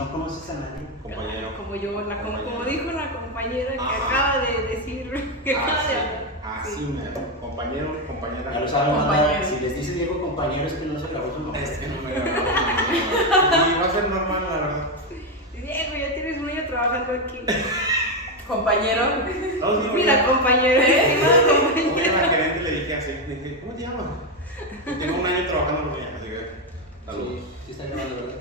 no conoces a nadie, compañero. Como yo, como dijo la compañera que Ajá. acaba de decir, que acaba de hablar. Así, Sí. compañero, compañera. ya lo saben, Compañero. banda, si les dice Diego compañero es que no se grabó su nombre. Es que no me grabó. Y va a ser normal, la verdad. Diego, ya tienes un año trabajando aquí. Compañero. No, sí, Mira, compañero, estimado compañero. Oye, a la gerente le dije así, le dije, ¿cómo te llamas? Y tengo un año trabajando con ella, así que, saludos. Sí está grabando, ¿verdad?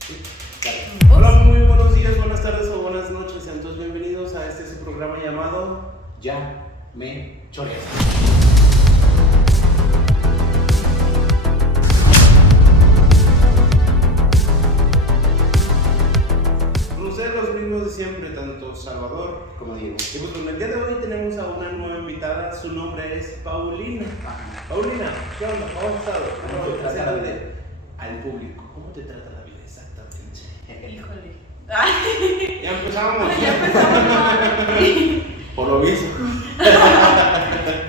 Sí. Dale. Hola, muy buenos días, buenas tardes o buenas noches. Sean todos bienvenidos a este su programa llamado Ya me choreas. Con ustedes los mismos de siempre, tanto Salvador Como digo. y pues en el día de hoy tenemos a una nueva invitada. Su nombre es Paulina. Paulina, ¿qué onda? ¿Cómo has estado? ¿Cómo te trata la vida? Al público, ¿cómo te trata la vida exactamente? Híjole. Ya empezamos. Ya empezamos mal. Por lo visto.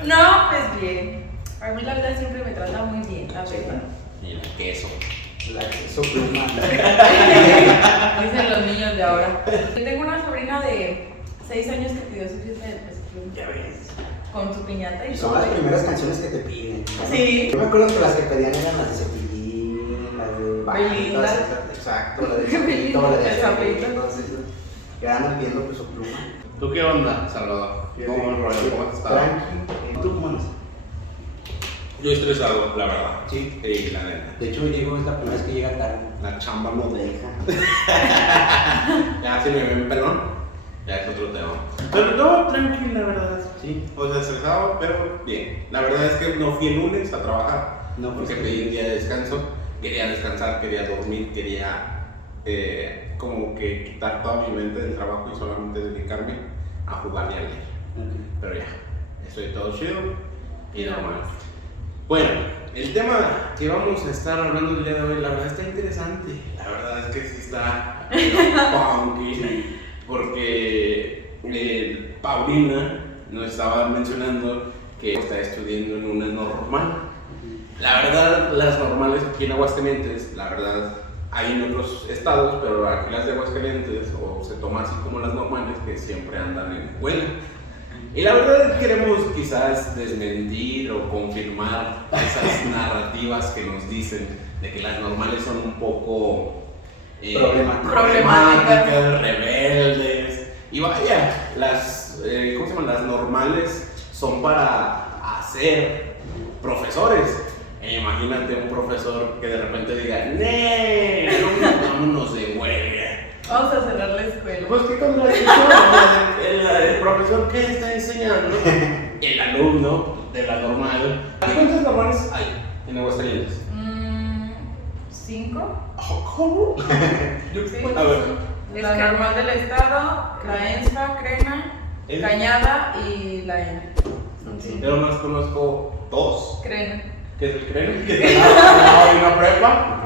No, pues bien. A mí la vida siempre me trata muy bien, la verdad. Y el queso. La que sopluma. Dicen los niños de ahora. Yo tengo una sobrina de 6 años que pidió su fiesta de presentación. Ya ves. Con su piñata y Son todo. las primeras canciones que te piden. ¿no? Sí. Yo me acuerdo que las que pedían eran las de Cepillín, las de Belinda. Bandas, exacto, la de Sapito, la de El Sapito. todas esas. Que andan pidiendo pues su pluma. ¿Tú qué onda, Salvador? ¿Cómo el rollo? ¿Cómo has estado? Tranqui. ¿Tú cómo andas? Yo estresado, la verdad. Sí. Sí, la neta. De hecho, Diego es la primera vez que llega tarde. La chamba no No deja. deja. Ya si me ven pelón, ya es otro tema. Pero no, tranquilo, la verdad. Sí. O sea, estresado, pero bien. La verdad es que no fui el lunes a trabajar. No, pues, Porque pedí un día de descanso. Quería descansar, quería dormir, quería como que quitar toda mi mente del trabajo y solamente dedicarme a jugar y a leer. Ok. Pero ya, estoy todo chido y Ya. normal. Bueno, el tema que vamos a estar hablando el día de hoy, la verdad está interesante. La verdad es que sí está punky, porque Paulina nos estaba mencionando que está estudiando en una normal. La verdad, las normales aquí en Aguascalientes, la verdad, hay en otros estados, pero aquí las de Aguascalientes, o se toma así como las normales, que siempre andan en huelga. Y la verdad queremos quizás desmentir o confirmar esas narrativas que nos dicen de que las normales son un poco problemáticas, rebeldes. Y vaya, las, ¿cómo se llaman? Las normales son para hacer profesores. E imagínate un profesor que de repente diga, ¡nee! Vámonos de huelga. Vamos a cerrar la escuela. Pues qué contradicción, el profesor que está enseñando, el alumno de la normal. ¿Cuántas normales hay en Aguascalientes? 5. ¿Cómo? Sí. A ver. La normal del estado, la ENSFA, Crena, ¿El? Cañada y la N. Ok. Yo nomás conozco dos, Crena. que es el Creno, que está en una prepa,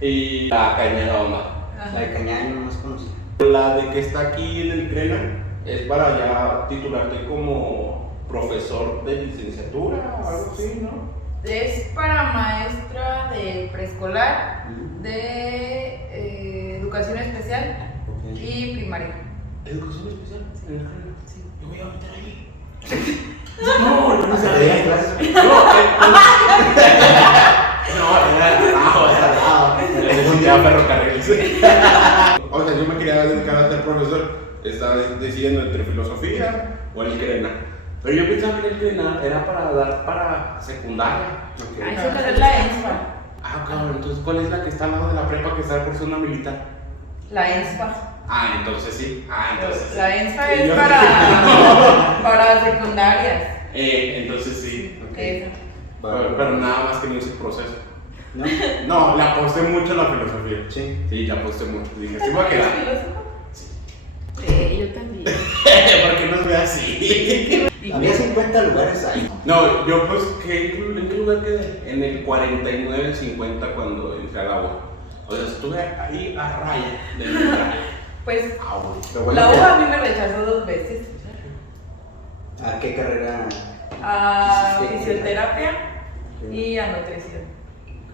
y la Cañada Onda. La de Cañada no más conocida. La de que está aquí en el Crena es para ya titularte como profesor de licenciatura o algo así, ¿no? Es para maestra de preescolar, de educación especial Ok. y primaria. ¿Educación especial? En el Crena. Sí. Yo voy a meter ahí. No, no Hasta te digan clases. No, era al lado. Necesitaba ferrocarriles. O sea, yo me quería dedicar a ser profesor. Estaba decidiendo entre filosofía o el Crena. Pero yo pensaba que el Crena era para dar para secundaria. Ok. Ah, eso es la ENSFA. Ah, cabrón, entonces ¿cuál es la que está al lado de la prepa que está por zona militar? La ENSFA. Ah, entonces sí. Ah, entonces sí. La ENSFA Y es yo- para secundarias. Entonces sí. Ok. Esa. Pero nada más que no hice proceso. ¿No? No, le aposté mucho a la filosofía. Sí. Sí, le aposté mucho. Dije, sí voy a quedar. Sí, yo también. ¿Por qué no ve así? Había 50 lugares ahí. No, yo pues, ¿en qué lugar quedé? En el 49-50 cuando entré a la UA. O sea, estuve ahí a raya de entrar. Pues Ah, güey. Pero bueno, la que- UA a mí me rechazó 2 veces. ¿A qué carrera? A hiciste? fisioterapia Ok. y a nutrición.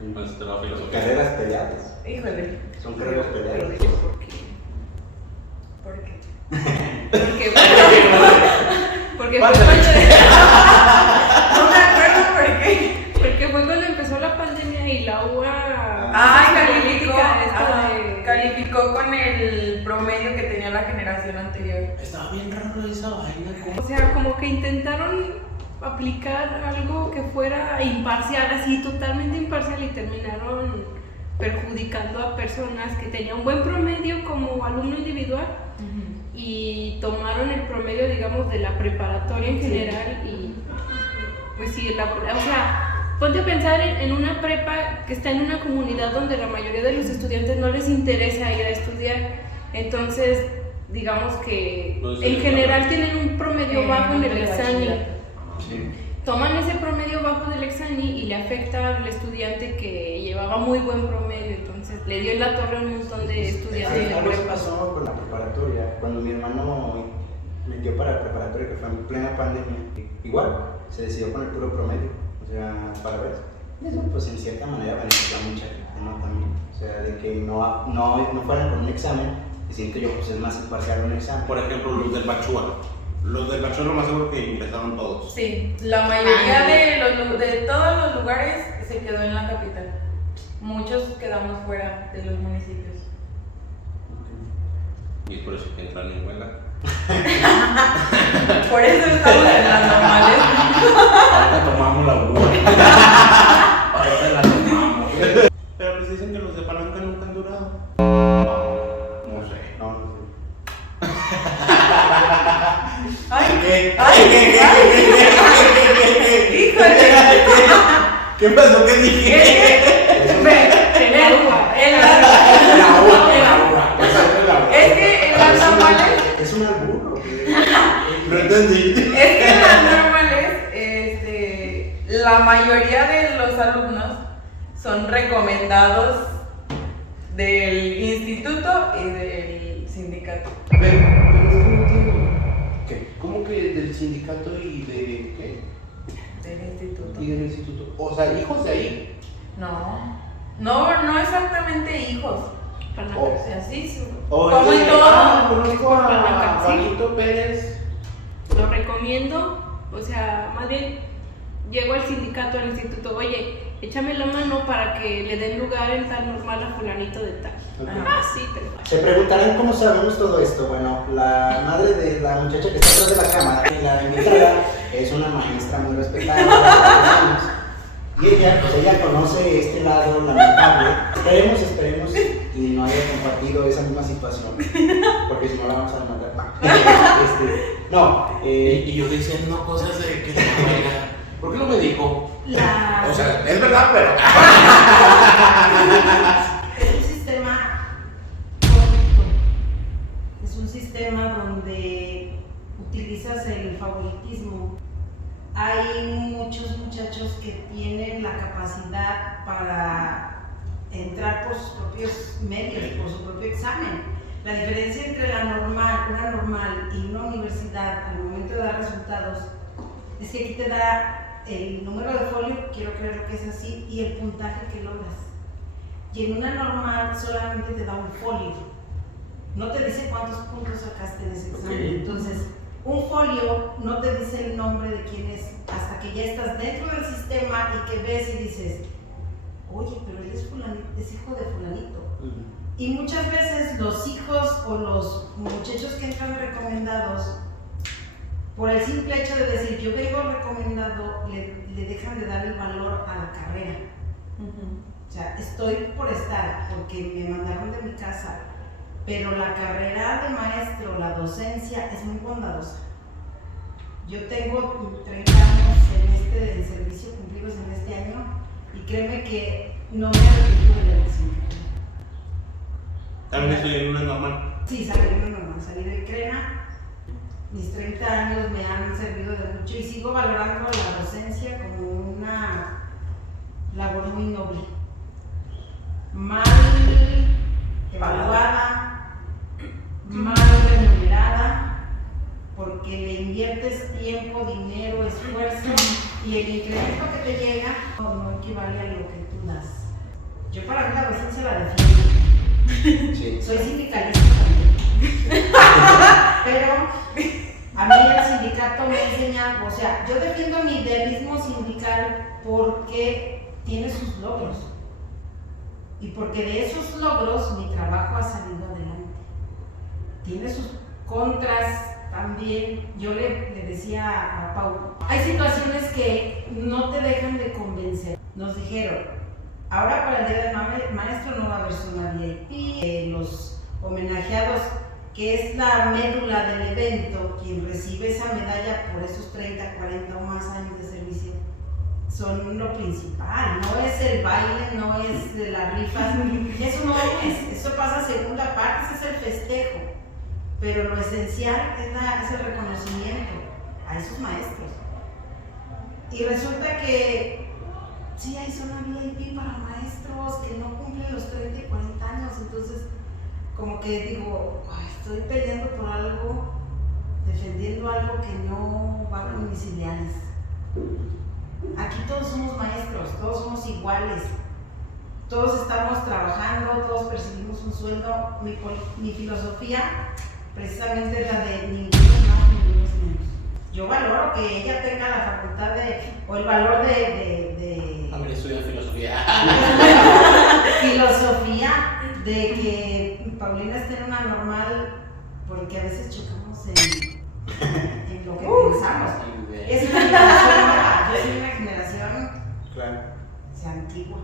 Entonces, la filosofía. Carreras peleadas. Híjole. Son carreras Pero peleadas. dije, ¿por qué? el promedio que tenía la generación anterior. Estaba bien raro esa vaina. O sea, como que intentaron aplicar algo que fuera imparcial, así totalmente imparcial, y terminaron perjudicando a personas que tenían un buen promedio como alumno individual y tomaron el promedio, digamos, de la preparatoria en general y pues sí, o sea, ponte a pensar en una prepa que está en una comunidad donde la mayoría de los estudiantes no les interesa ir a estudiar, entonces digamos que en general tienen un promedio bajo en el examen. Sí. Toman ese promedio bajo del examen y le afecta al estudiante que llevaba muy buen promedio, entonces le dio en la torre a un montón de estudiantes de Algo prepa. pasó con la preparatoria, cuando mi hermano metió para la preparatoria, que fue en plena pandemia, igual, se decidió con el puro promedio, o sea, para ver. Eso pues en cierta manera benefició a mucha gente, ¿no? También, o sea, de que no fueran con un examen, y siento yo pues es más imparcial un examen. Por ejemplo, los del Bachúa. Los del Bachúa lo más seguro que ingresaron todos. Sí, la mayoría de todos los lugares se quedó en la capital. Muchos quedamos fuera de los municipios. Y es por eso que entran en huelga. Por eso estamos en las normales. Ahorita tomamos la huelga. Ahorita la tomamos. Pero pues dicen que los de palanca nunca han durado. No sé. No sé. Ay, ¿Qué? híjole. ¿Qué pasó? ¿Qué dije? El agua. La uva. Es que en las normales, Es un albur, No entendí. es que en las normales, la mayoría de los alumnos son recomendados del instituto y del sindicato. Pero es que no entiendo. ¿Qué? ¿Cómo que del sindicato y de qué? Del instituto. Y del instituto. O sea, hijos de ahí. No exactamente hijos. Oh. O sea, sí, Oh, como en todo. Conozco Por a palanca, sí. Juanito Pérez. Lo recomiendo, o sea, más bien llego al sindicato, al instituto, oye, échame la mano para que le den lugar en tal normal a fulanito de tal. Ok. Ah, sí, pero... Se preguntarán cómo sabemos todo esto. Bueno, la madre de la muchacha que está atrás de la cámara y la invitada es una maestra muy respetada de varios años. Y ella, pues ella conoce este lado lamentable. Esperemos y no haya compartido esa misma situación. Porque si no la vamos a demandar. No. Y yo diciendo cosas de que la huelga. ¿Por qué no me dijo? La- O sea, es verdad, pero. Es un sistema corrupto. Es un sistema donde utilizas el favoritismo. Hay muchos muchachos que tienen la capacidad para entrar por sus propios medios, por su propio examen. La diferencia entre una normal y una universidad al momento de dar resultados es que aquí te da el número de folio, quiero creer que es así, y el puntaje que logras. Y en una normal solamente te da un folio, no te dice cuántos puntos sacaste en ese examen. Ok. Entonces, un folio no te dice el nombre de quién es hasta que ya estás dentro del sistema y que ves y dices, oye, pero él es fulanito, es hijo de fulanito. Y muchas veces los hijos o los muchachos que entran recomendados, por el simple hecho de decir yo vengo recomendado, le dejan de dar el valor a la carrera. O sea, estoy por estar porque me mandaron de mi casa, pero la carrera de maestro, la docencia es muy bondadosa. Yo tengo 30 años en servicio cumplidos en este año y créeme que no me arrepiento de la elección. También estoy en una normal. Sí, salí de Crena. Mis 30 años me han servido de mucho y sigo valorando la docencia como una labor muy noble. Mal evaluada, mal remunerada, porque le inviertes tiempo, dinero, esfuerzo y el incremento que te llega no equivale a lo que tú das. Yo para mí la docencia la defiendo. Sí. Soy sindicalista también. Pero a mí el sindicato me enseña, o sea, yo defiendo mi idealismo sindical porque tiene sus logros. Y porque de esos logros mi trabajo ha salido adelante. tiene sus contras también. Yo le decía a Pau, hay situaciones que no te dejan de convencer. Nos dijeron, ahora para el Día del Maestro no va a haber zona VIP, los homenajeados, que es la médula del evento, quien recibe esa medalla por esos 30, 40 o más años de servicio, son lo principal, no es el baile, no es de las rifas, eso no es, eso pasa a segunda parte, ese es el festejo, pero lo esencial es el reconocimiento a esos maestros. Y resulta que sí hay zona VIP para maestros que no cumplen los 30 y 40 años, entonces como que digo, ay, estoy peleando por algo, defendiendo algo que no va con mis ideales. Aquí todos somos maestros, todos somos iguales, todos estamos trabajando, todos percibimos un sueldo. Mi filosofía precisamente es la de ninguno más, ninguno menos. Yo valoro que ella tenga la facultad o el valor de A ver, estudio filosofía. filosofía, de que Paulina esté en una normal, porque a veces chocamos en lo que pensamos. Es una generación nueva, yo soy una generación Claro. antigua,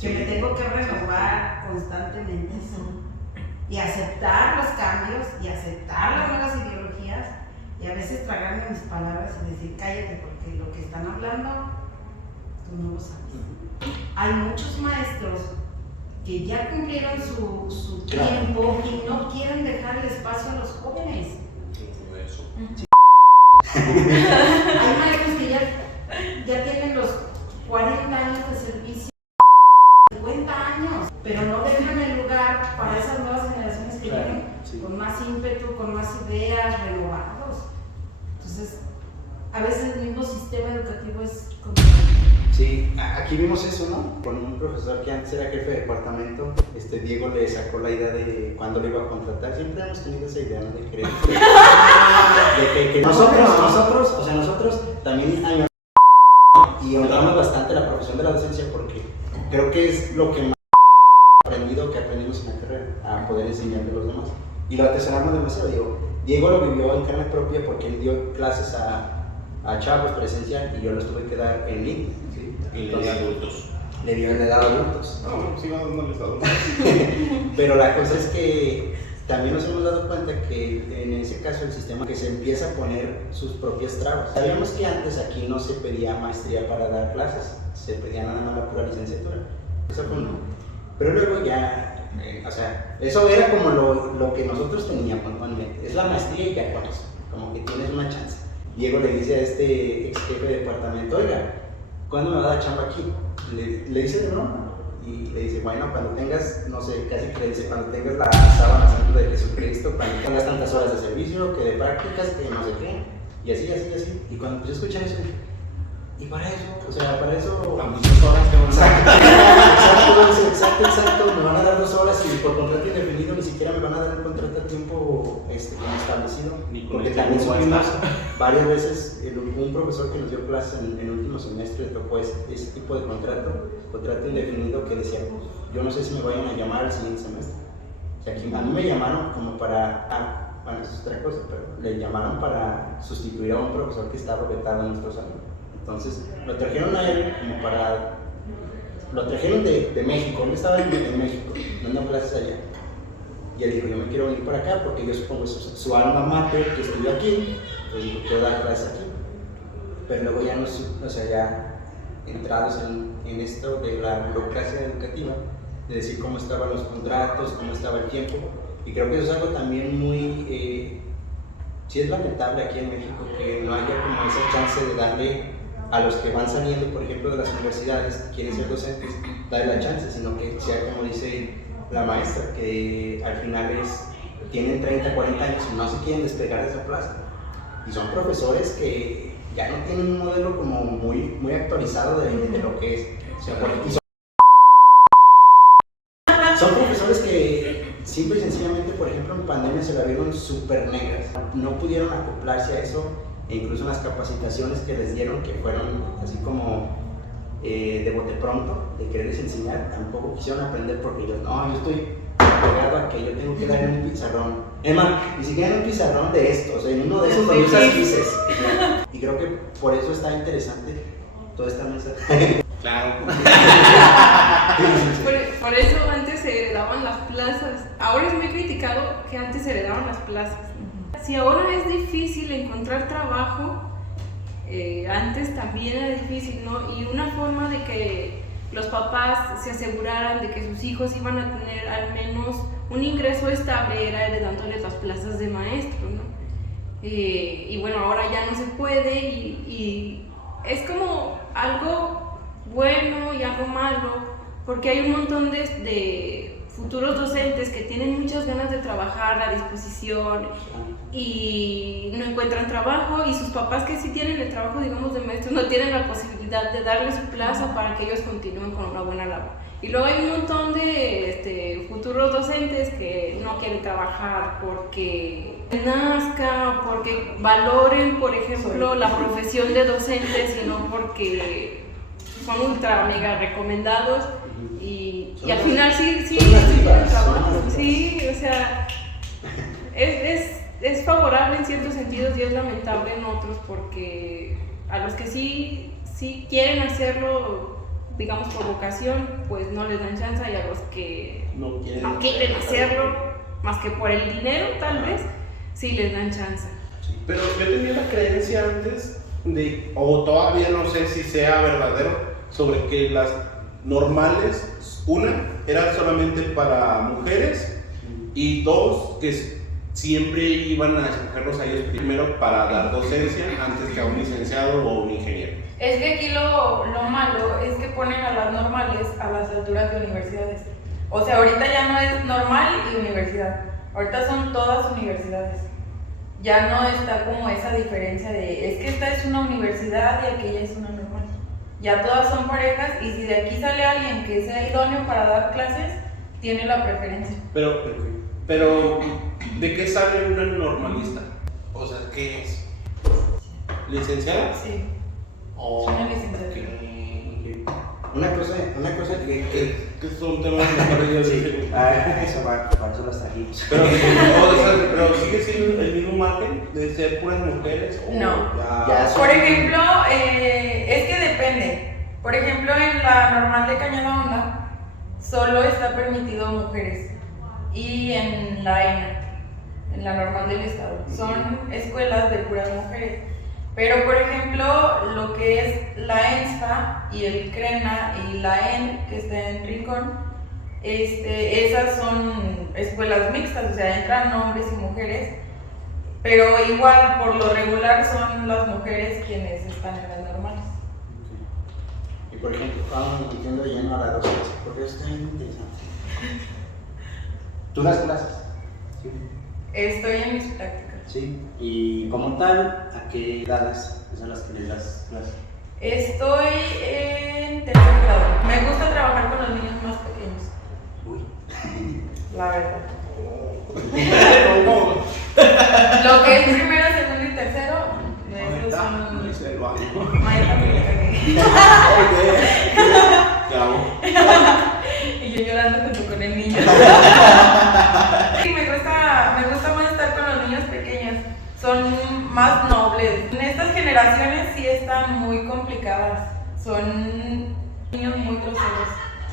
que me tengo que renovar constantemente y aceptar los cambios y aceptar las nuevas ideologías y a veces tragarme mis palabras y decir cállate porque lo que están hablando tú no lo sabes. Hay muchos maestros que ya cumplieron su tiempo y no quieren dejar el espacio a los jóvenes. Hay maestros que ya tienen los 40 años de servicio, 50 años, pero no dejan el lugar para esas nuevas generaciones que vienen con más ímpetu, con más ideas, renovados. Entonces, a veces el mismo sistema educativo es como... Sí, aquí vimos eso, ¿no? Con un profesor que antes era jefe de departamento, Diego le sacó la idea de cuándo lo iba a contratar. Siempre hemos tenido esa idea, ¿no? De querer. De que nosotros también añoramos y honramos bastante la profesión de la docencia porque creo que es lo que más que aprendimos en la carrera, a poder enseñarle a los demás. Y lo atesoramos demasiado. Diego lo vivió en carne propia porque él dio clases a chavos presencial y yo los tuve que dar en línea. ¿Sí? Y le di adultos. Le dio en edad a adultos. No, sigo dándoles adultos. Pero la cosa es que también nos hemos dado cuenta que en ese caso el sistema que se empieza a poner sus propias trabas. Sabíamos que antes aquí no se pedía maestría para dar clases, se pedía nada más la pura licenciatura. Eso fue uno. Pero luego ya, o sea, eso era como lo que nosotros teníamos, ¿no? Es la maestría y ya con eso, como que tienes una chance. Diego le dice a este ex jefe de departamento, oiga, ¿cuándo me va a dar chamba aquí? Le dice de broma y le dice, bueno, cuando tengas, no sé, casi que le dice, cuando tengas la sábana santa de Jesucristo, cuando tengas tantas horas de servicio, que de prácticas, que no sé qué, y así. Y cuando empecé a escuchar eso, y para eso, o sea, para eso... A muchas horas que van a dar. Exacto, me van a dar 2 horas y por contrato indefinido ni siquiera me van a dar el contrato a tiempo como establecido. Porque también supimos varias veces, un profesor que nos dio clases en el último semestre tocó ese tipo de contrato indefinido que decía, yo no sé si me vayan a llamar al siguiente semestre. O sea, a mí me llamaron como para, bueno, eso es otra cosa, pero le llamaron para sustituir a un profesor que estaba vetado en nuestro salón. Entonces, lo trajeron a él como para... Lo trajeron de México, él estaba en México, dando clases allá. Y él dijo, yo me quiero venir para acá porque yo supongo su alma mater que estudió aquí, pues dijo, quiero dar clases aquí. Pero luego ya ya entrados en esto de la burocracia educativa, de decir cómo estaban los contratos, cómo estaba el tiempo. Y creo que eso es algo también muy... sí es lamentable aquí en México que no haya como esa chance de darle a los que van saliendo, por ejemplo, de las universidades, quieren ser docentes, darle la chance, sino que sea como dice la maestra, que al final tienen 30, 40 años y no se quieren despegar de esa plaza. Y son profesores que ya no tienen un modelo como muy actualizado de lo que es. O sea, son profesores que simple y sencillamente, por ejemplo, en pandemia se la vieron súper negras. No pudieron acoplarse a eso. E incluso en las capacitaciones que les dieron, que fueron así como de bote pronto, de quererles enseñar, tampoco quisieron aprender porque ellos, no, yo estoy pegado a que yo tengo que dar en un pizarrón. Es más, ni siquiera en un pizarrón de estos, en uno de esos donde usas quises. Y creo que por eso está interesante toda esta mesa. Claro. Por eso antes se heredaban las plazas. Ahora es muy criticado que antes se heredaban las plazas. Si ahora es difícil encontrar trabajo, antes también era difícil, ¿no? Y una forma de que los papás se aseguraran de que sus hijos iban a tener al menos un ingreso estable era heredándoles las plazas de maestro, ¿no? Y bueno, ahora ya no se puede y es como algo bueno y algo malo, porque hay un montón de futuros docentes que tienen muchas ganas de trabajar a disposición y no encuentran trabajo, y sus papás que sí tienen el trabajo, digamos, de maestros, no tienen la posibilidad de darles su plaza para que ellos continúen con una buena labor. Y luego hay un montón de futuros docentes que no quieren trabajar porque nazca, porque valoren, por ejemplo, la profesión de docente, sino porque son ultra mega recomendados y al final sí tienen trabajo. Sí, o sea, es favorable en ciertos sentidos y es lamentable en otros, porque a los que sí quieren hacerlo, digamos, por vocación, pues no les dan chance, y a los que no quieren hacerlo, más que por el dinero tal vez, sí les dan chance. Pero yo tenía la creencia antes de, o todavía no sé si sea verdadero, sobre que las normales, una, era solamente para mujeres, y dos, que siempre iban a escogerlos a ellos primero para dar docencia antes que a un licenciado o un ingeniero. Es que aquí lo malo es que ponen a las normales a las alturas de universidades. O sea, ahorita ya no es normal y universidad. Ahorita son todas universidades. Ya no está como esa diferencia de, es que esta es una universidad y aquella es una normal. Ya todas son parejas, y si de aquí sale alguien que sea idóneo para dar clases, tiene la preferencia. Pero ¿de qué sale una normalista? O sea, ¿qué es? ¿Licenciada? Sí. O una licenciatura. Una cosa que son temas de sí, eso va, para eso las trajimos. pero sigue siendo el mismo margen de ser puras mujeres. No. Ya Por ejemplo, es que depende. Por ejemplo, en la normal de Cañada Honda solo está permitido mujeres, y en la ENA, en la normal del estado, son escuelas de puras mujeres. Pero por ejemplo, lo que es la ENSFA y el CRENA y la EN, que está en Rincón, esas son escuelas mixtas, o sea, entran hombres y mujeres, pero igual, por lo regular, son las mujeres quienes están en las normales. Y por ejemplo, entiendo lleno a la docencia, porque eso está bien interesante. ¿Tú das clases? Sí. Estoy en mis prácticas. Sí. Y como tal, ¿a qué edades son las que les das clases? Estoy en tercer grado. Me gusta trabajar con los niños más pequeños. Uy. La verdad. Lo que es primero, segundo y tercero, estos son. Maestra, me cagué. Y yo llorando junto con el niño. Sí, me gusta más estar con los niños pequeños. Son más nobles. En estas generaciones sí están muy complicadas. Son niños muy groseros.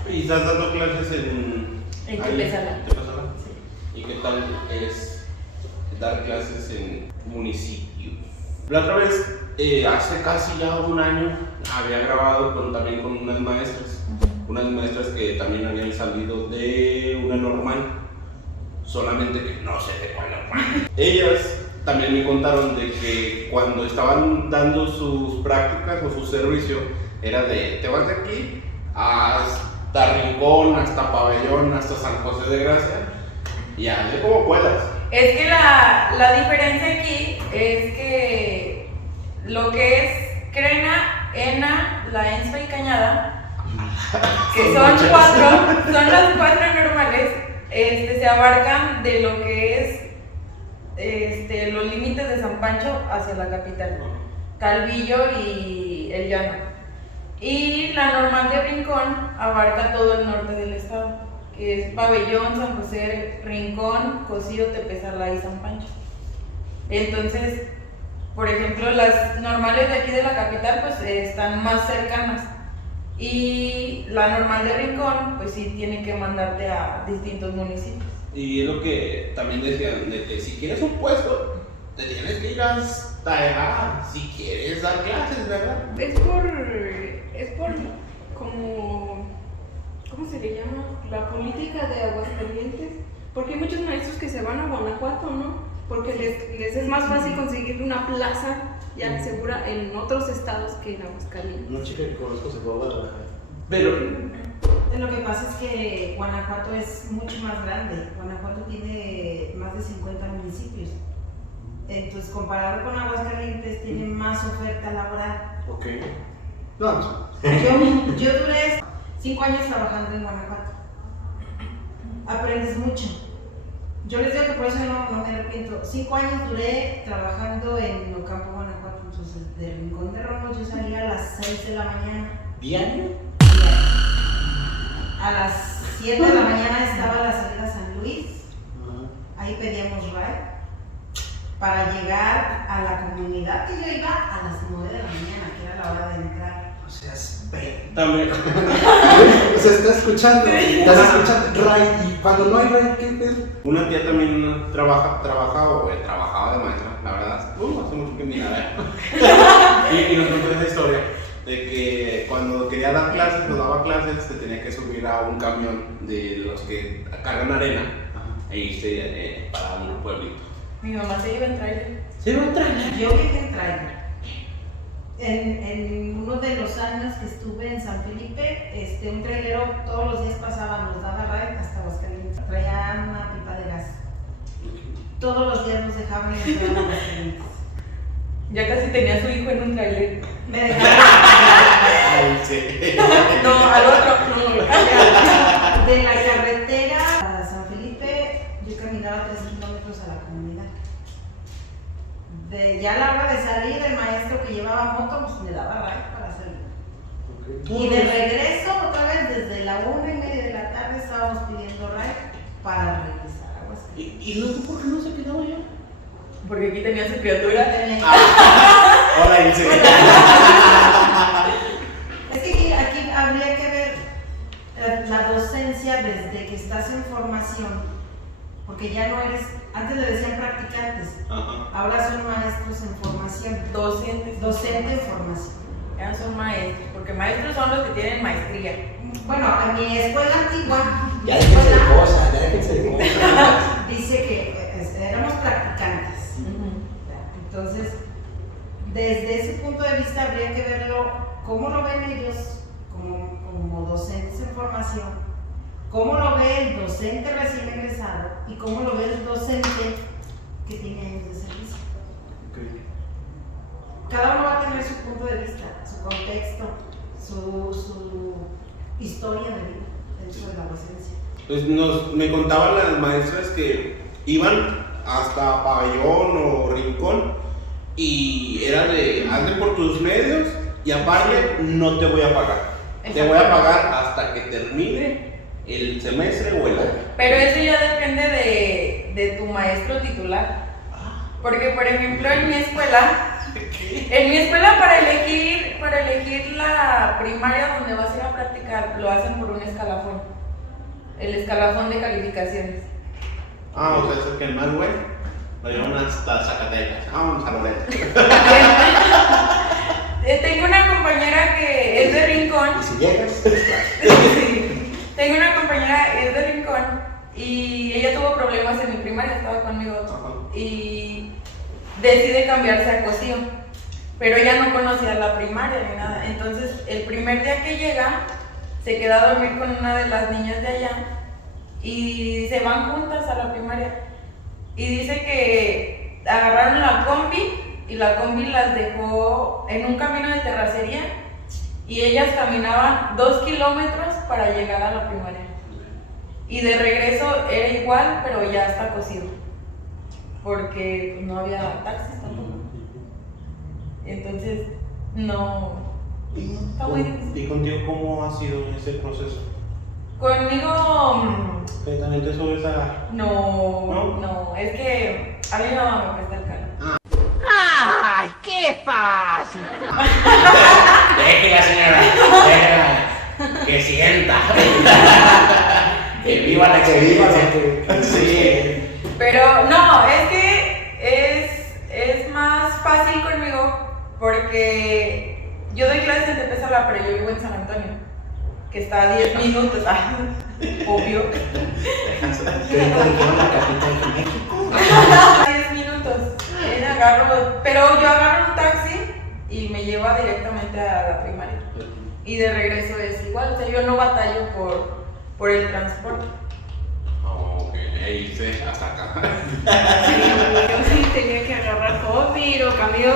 ¿Y estás dando clases en Tepezala? Sí. ¿Y qué tal es dar clases en municipios? La otra vez, hace casi ya un año, había grabado también con unas maestras que también habían salido de una normal, solamente que no sé de cuál normal. Ellas también me contaron de que cuando estaban dando sus prácticas o su servicio, era de, te vas de aquí hasta Rincón, hasta Pabellón, hasta San José de Gracia, y hazle como puedas. Es que la diferencia aquí es que lo que es CRENA, ENA, la ENSFA y Cañada, que son las cuatro normales, se abarcan de lo que es los límites de San Pancho hacia la capital, Calvillo y El Llano. Y la normal de Rincón abarca todo el norte del estado. que es Pabellón, San José, Rincón, Cocío, Tepezalá y San Pancho. Entonces, por ejemplo, las normales de aquí de la capital pues están más cercanas, y la normal de Rincón pues sí tiene que mandarte a distintos municipios. Y es lo que también decían, de que si quieres un puesto, te tienes que ir hasta allá si quieres dar clases, ¿verdad? Es por como, ¿cómo se le llama? La política de Aguascalientes, porque hay muchos maestros que se van a Guanajuato, ¿no? Porque les es más fácil conseguir una plaza ya segura en otros estados que en Aguascalientes. Una chica que conozco se fue a Guadalajara. Pero Lo que pasa es que Guanajuato es mucho más grande. Guanajuato tiene más de 50 municipios. Entonces, comparado con Aguascalientes, tiene más oferta laboral. ok. No, Yo duré 5 años trabajando en Guanajuato. Aprendes mucho. Yo les digo que por eso no me arrepiento. 5 años duré trabajando en Ocampo, Guanajuato. Entonces, de Rincón de Romos yo salía a las 6 de la mañana. ¿diario? A las 7 de la mañana estaba la salida a San Luis. Ahí pedíamos ride para llegar a la comunidad que yo iba a las 9 de la mañana, que era la hora de entrar. O sea, espera. También. O sea, estás escuchando, Ray, y cuando no hay Ray, ¿qué pedo? Una tía también trabajaba de maestra, la verdad. Hace mucho que ni nada. Y nos contó esa historia de que cuando quería dar clases, nos daba clases, se tenía que subir a un camión de los que cargan arena e irse para un pueblito. Mi mamá se iba en trailer. ¿Se va a traer? Yo viajé en trailer. En uno de los años que estuve en San Felipe, un trailero todos los días pasaba, nos daba ride hasta Aguascalientes. Traía una pipa de gas. Todos los días nos dejaban entrar a Aguascalientes. Ya casi tenía a su hijo en un trailer. Me dejaban. Ay, sí. No, al otro. No. De la carretera a San Felipe, yo caminaba 3 kilómetros a la comunidad. Ya a la hora de salir, el maestro que llevaba moto pues me daba ride para salir. Y de regreso, otra vez, desde la 1:30 de la tarde estábamos pidiendo ride para regresar a Aguascalientes. ¿Y luego por qué no se quedaba allá? Porque aquí tenía su criatura. Hola, Ilse. Es que aquí habría que ver la docencia desde que estás en formación, porque ya no eres, antes le decían practicantes, Ajá. ahora son maestros en formación, Docentes. docente en formación. Ya son maestros, porque maestros son los que tienen maestría. Bueno, a mi escuela antigua, Ya déjense de cosas, ya déjense de cosas. dice que éramos practicantes. Entonces, desde ese punto de vista habría que verlo, cómo lo ven ellos como docentes en formación, cómo lo ve el docente recién egresado y cómo lo ve el docente que tiene años de servicio. Cada uno va a tener su punto de vista, su contexto, su historia de vida dentro de la docencia. Pues me contaban las maestras que iban hasta Pabellón o Rincón y era de hazle por tus medios y aparte no te voy a pagar. Te voy a pagar hasta que termine el semestre o el año. Pero eso ya depende de tu maestro titular. Porque, por ejemplo, en mi escuela para elegir la primaria donde vas a ir a practicar, lo hacen por un escalafón. El escalafón de calificaciones. O sea, es el que el más bueno lo llevan hasta Zacatecas. Vamos a Loreto. Tengo una compañera que es de Rincón. Y si llegas, Sí. Tengo una compañera que es de Rincón y ella tuvo problemas en mi primaria, estaba conmigo. Y decide cambiarse a Cocío, pero ella no conocía la primaria ni nada. Entonces, el primer día que llega, se queda a dormir con una de las niñas de allá y se van juntas a la primaria. Y dice que agarraron la combi y la combi las dejó en un camino de terracería y ellas caminaban 2 kilómetros para llegar a la primaria. Y de regreso era igual, pero ya está Cocido, porque no había taxis tampoco. Entonces, no, está muy difícil. ¿Y contigo cómo ha sido ese proceso? Conmigo, ¿Que también te subes a...? no, es que a mi mamá me presta el carro. ¡Ay, qué fácil! Déjela, señora, déjela, que sienta. Que viva la experiencia. Sí. Pero no, es que es más fácil conmigo porque yo doy clases en Tepezola, pero yo vivo en San Antonio, que está a 10 minutos, obvio. Que ahorita dijeron la capital de México. 10 minutos. Pero yo agarro un taxi y me lleva directamente a la primaria. Y de regreso es igual, o sea, yo no batallo por el transporte. Ok, ahí sí, hasta acá. Sí, yo sí tenía que agarrar COVID o camión.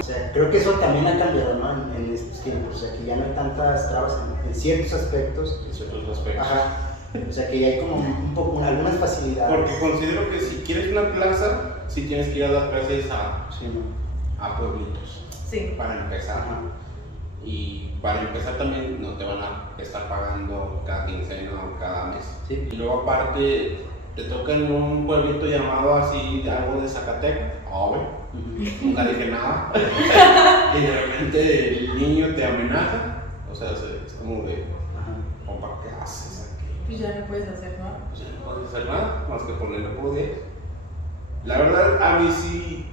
O sea, creo que eso también ha cambiado, ¿no? En estos tiempos. O sea, que ya no hay tantas trabas en ciertos aspectos. En ciertos aspectos. Ajá. O sea, que ya hay como un poco, algunas facilidades. Porque considero que si quieres una plaza, sí tienes que ir a dar clases Sí, ¿no? a pueblitos. Sí. Para empezar. Ajá. Y para empezar también no te van a estar pagando cada quincena o cada mes. Sí. Y luego aparte te toca en un pueblito llamado así, algo de Zacatecas. Bueno, nunca dije nada. Y de repente el niño te amenaza. O sea, es como de, Ajá. compa, ¿qué haces aquí? Pues ya no puedes hacer nada. O sea, no puedes hacer nada más que ponerle por 10. La verdad, a mí sí,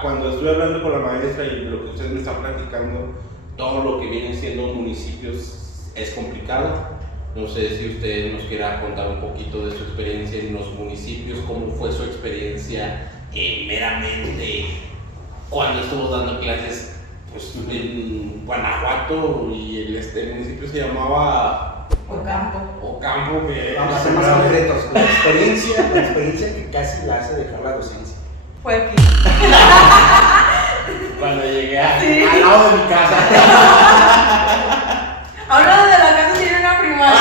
cuando estuve hablando con la maestra y lo que ustedes me están platicando, todo lo que viene siendo municipios es complicado. No sé si usted nos quiera contar un poquito de su experiencia en los municipios, cómo fue su experiencia meramente cuando estuvo dando clases pues, en Guanajuato y el municipio se llamaba Ocampo, que Vamos a ser más concretos. La experiencia que casi la hace dejar la docencia. Fue aquí. cuando llegué al lado de mi casa. Ahora de la casa tiene una primaria.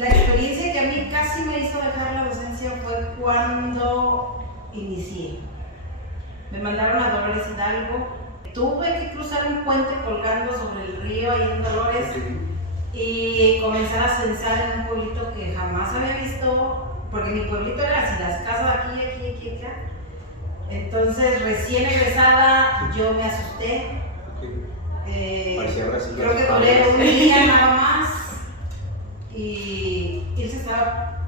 La experiencia que a mí casi me hizo dejar la docencia fue cuando inicié. Me mandaron a Dolores Hidalgo. Tuve que cruzar un puente colgando sobre el río ahí en Dolores y comenzar a censar en un pueblito que jamás había visto, porque mi pueblito era así, las casas aquí, acá. Entonces, recién egresada, yo me asusté. Parecía Brasil. Creo que duré un día nada más y Ilse estaba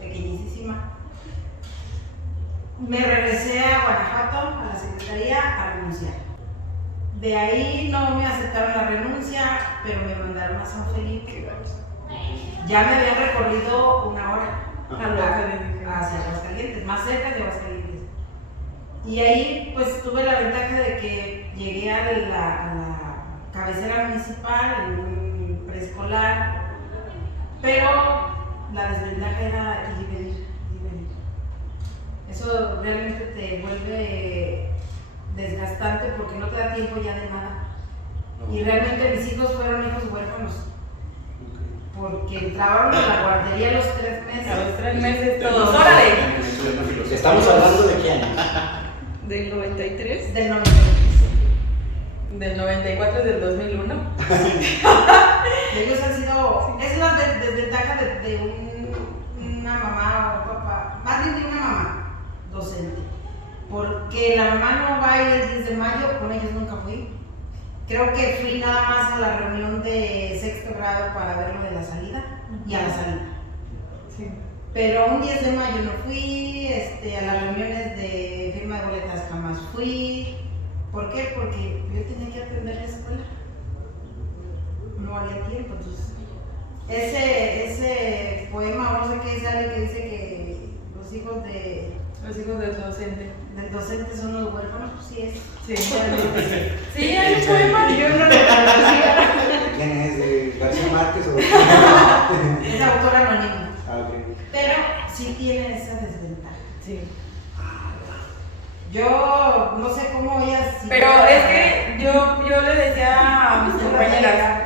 pequeñísima. Me regresé a Guanajuato, a la secretaría, a renunciar. De ahí no me aceptaron la renuncia, pero me mandaron a San Felipe. Ya me había recorrido una hora hacia Aguascalientes, más cerca de Aguascalientes. Y ahí pues tuve la ventaja de que llegué a la cabecera municipal, en un preescolar, pero la desventaja era ir y venir. Eso realmente te vuelve desgastante porque no te da tiempo ya de nada. Y realmente mis hijos fueron hijos huérfanos. Porque entraban a la guardería a los 3 meses. A los 3 meses todos. ¡Órale! Estamos hablando de qué año. Del 93. Del 93. Del 94 y del 2001. Ellos han sido. Es la desventaja de una mamá o papá, más bien de una mamá docente. Porque la mamá no va a ir el 10 de mayo, con ellos nunca fui. Creo que fui nada más a la reunión de sexto grado para ver lo de la salida y a la salida. Sí. Pero un 10 de mayo no fui, a las reuniones de firma de boletas jamás fui. ¿Por qué? Porque yo tenía que atender la escuela. No había tiempo, entonces. Ese poema, o no sé qué sale, que dice que los hijos del docente son los huérfanos, pues sí es. Sí, sí, hay un poema. Yo no lo conocía. ¿Quién es? ¿De García Márquez o Es autor anónimo. ok. Pero sí tiene esa desventaja. Sí. Yo no sé cómo ellas. Pero es que yo le decía a mis compañeras,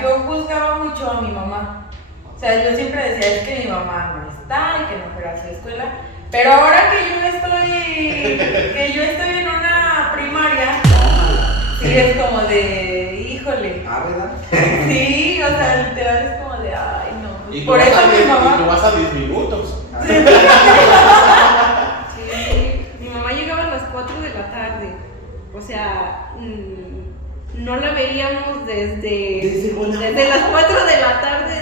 yo juzgaba mucho a mi mamá. O sea, yo siempre decía, es que mi mamá no está y que no fuera a su escuela. Pero ahora que yo estoy en una primaria, sí es como de, híjole. Ah, ¿verdad? Sí, o sea, literal es como de, ay, no. Y tú Por vas eso a mi 10 y tú mamá. vas a 10 minutos. Sí, mi mamá llegaba a las 4 de la tarde. O sea, no la veíamos desde las 4 de la tarde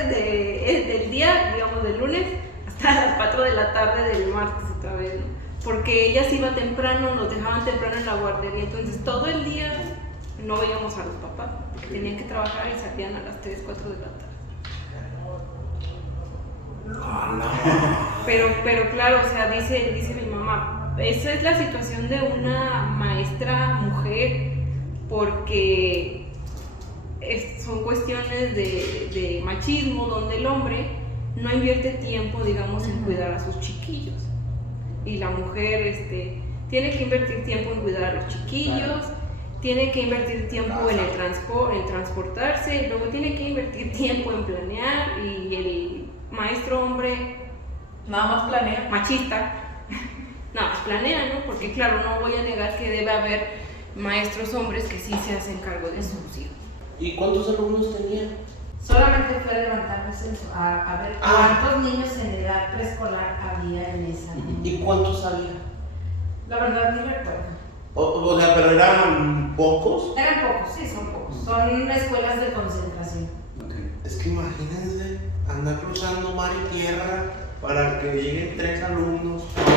del día, digamos, del lunes, hasta las 4 de la tarde del martes otra vez, ¿no? Porque ella se iba temprano, nos dejaban temprano en la guardería, entonces todo el día no veíamos a los papás, porque tenían que trabajar y salían a las 3, 4 de la tarde. Pero claro, o sea, dice mi mamá, esa es la situación de una maestra mujer, porque son cuestiones de machismo, donde el hombre no invierte tiempo, digamos, en cuidar a sus chiquillos. Y la mujer tiene que invertir tiempo en cuidar a los chiquillos, tiene que invertir tiempo en el transportarse, y luego tiene que invertir tiempo en planear, y el maestro hombre Nada más planea. machista nada más planea, ¿no? Porque claro, no voy a negar que debe haber maestros hombres que sí se hacen cargo de sus hijos. ¿Y cuántos alumnos tenían? Solamente fue a levantar el censo, a ver cuántos niños en edad preescolar había en esa. ¿Y cuántos salían? La verdad ni recuerdo. O sea, pero eran pocos. Eran pocos, sí, son pocos. Son escuelas de concentración. Es que imagínense andar cruzando mar y tierra para que lleguen 3 alumnos, 4,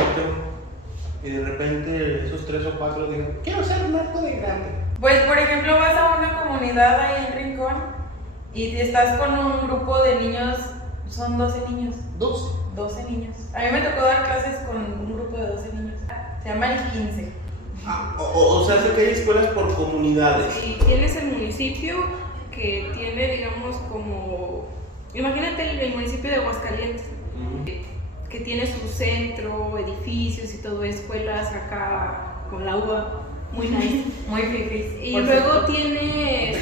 y de repente esos 3 o 4 digan, quiero ser narco de grande. Pues, por ejemplo, vas a una comunidad ahí en Rincón y estás con un grupo de niños, son 12 niños. 12 niños. A mí me tocó dar clases con un grupo de 12 niños. Se llama el 15. O sea, sé que hay escuelas por comunidades. Y tienes el municipio que tiene, digamos, como... Imagínate el municipio de Aguascalientes, que tiene su centro, edificios y todo, escuelas acá con la uva, muy nice. Muy fifís. Y por luego cierto. tiene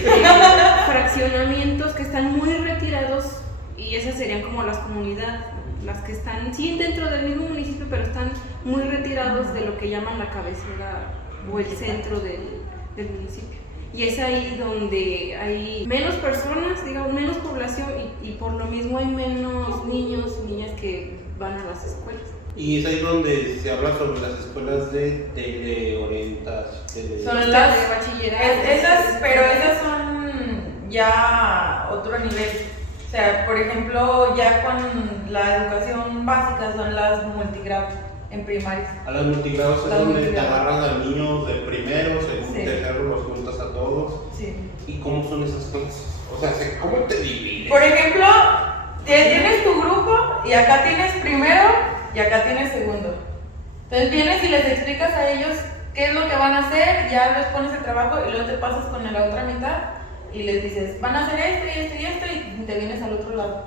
fraccionamientos que están muy retirados, y esas serían como las comunidades, las que están, sí, dentro del mismo municipio, pero están muy retirados de lo que llaman la cabecera o el centro del municipio. Y es ahí donde hay menos personas, digamos, menos población, y por lo mismo hay menos niños y niñas que van a las escuelas. Y es ahí donde se habla sobre las escuelas de teleorientación. Son las de bachillerato. pero esas son ya otro nivel. O sea, por ejemplo, ya con la educación básica son las multigrado en primarias. A las multigrados es Las donde te multigrados. agarran a niños de primero, segundo, Sí. tercero, los juntas a todos. Sí. ¿Y cómo son esas clases? O sea, ¿cómo te divides? Por ejemplo, tienes tu grupo y acá tienes primero y acá tienes segundo. Entonces vienes y les explicas a ellos qué es lo que van a hacer, ya les pones el trabajo y luego te pasas con la otra mitad y les dices, van a hacer esto y esto y esto, y te vienes al otro lado.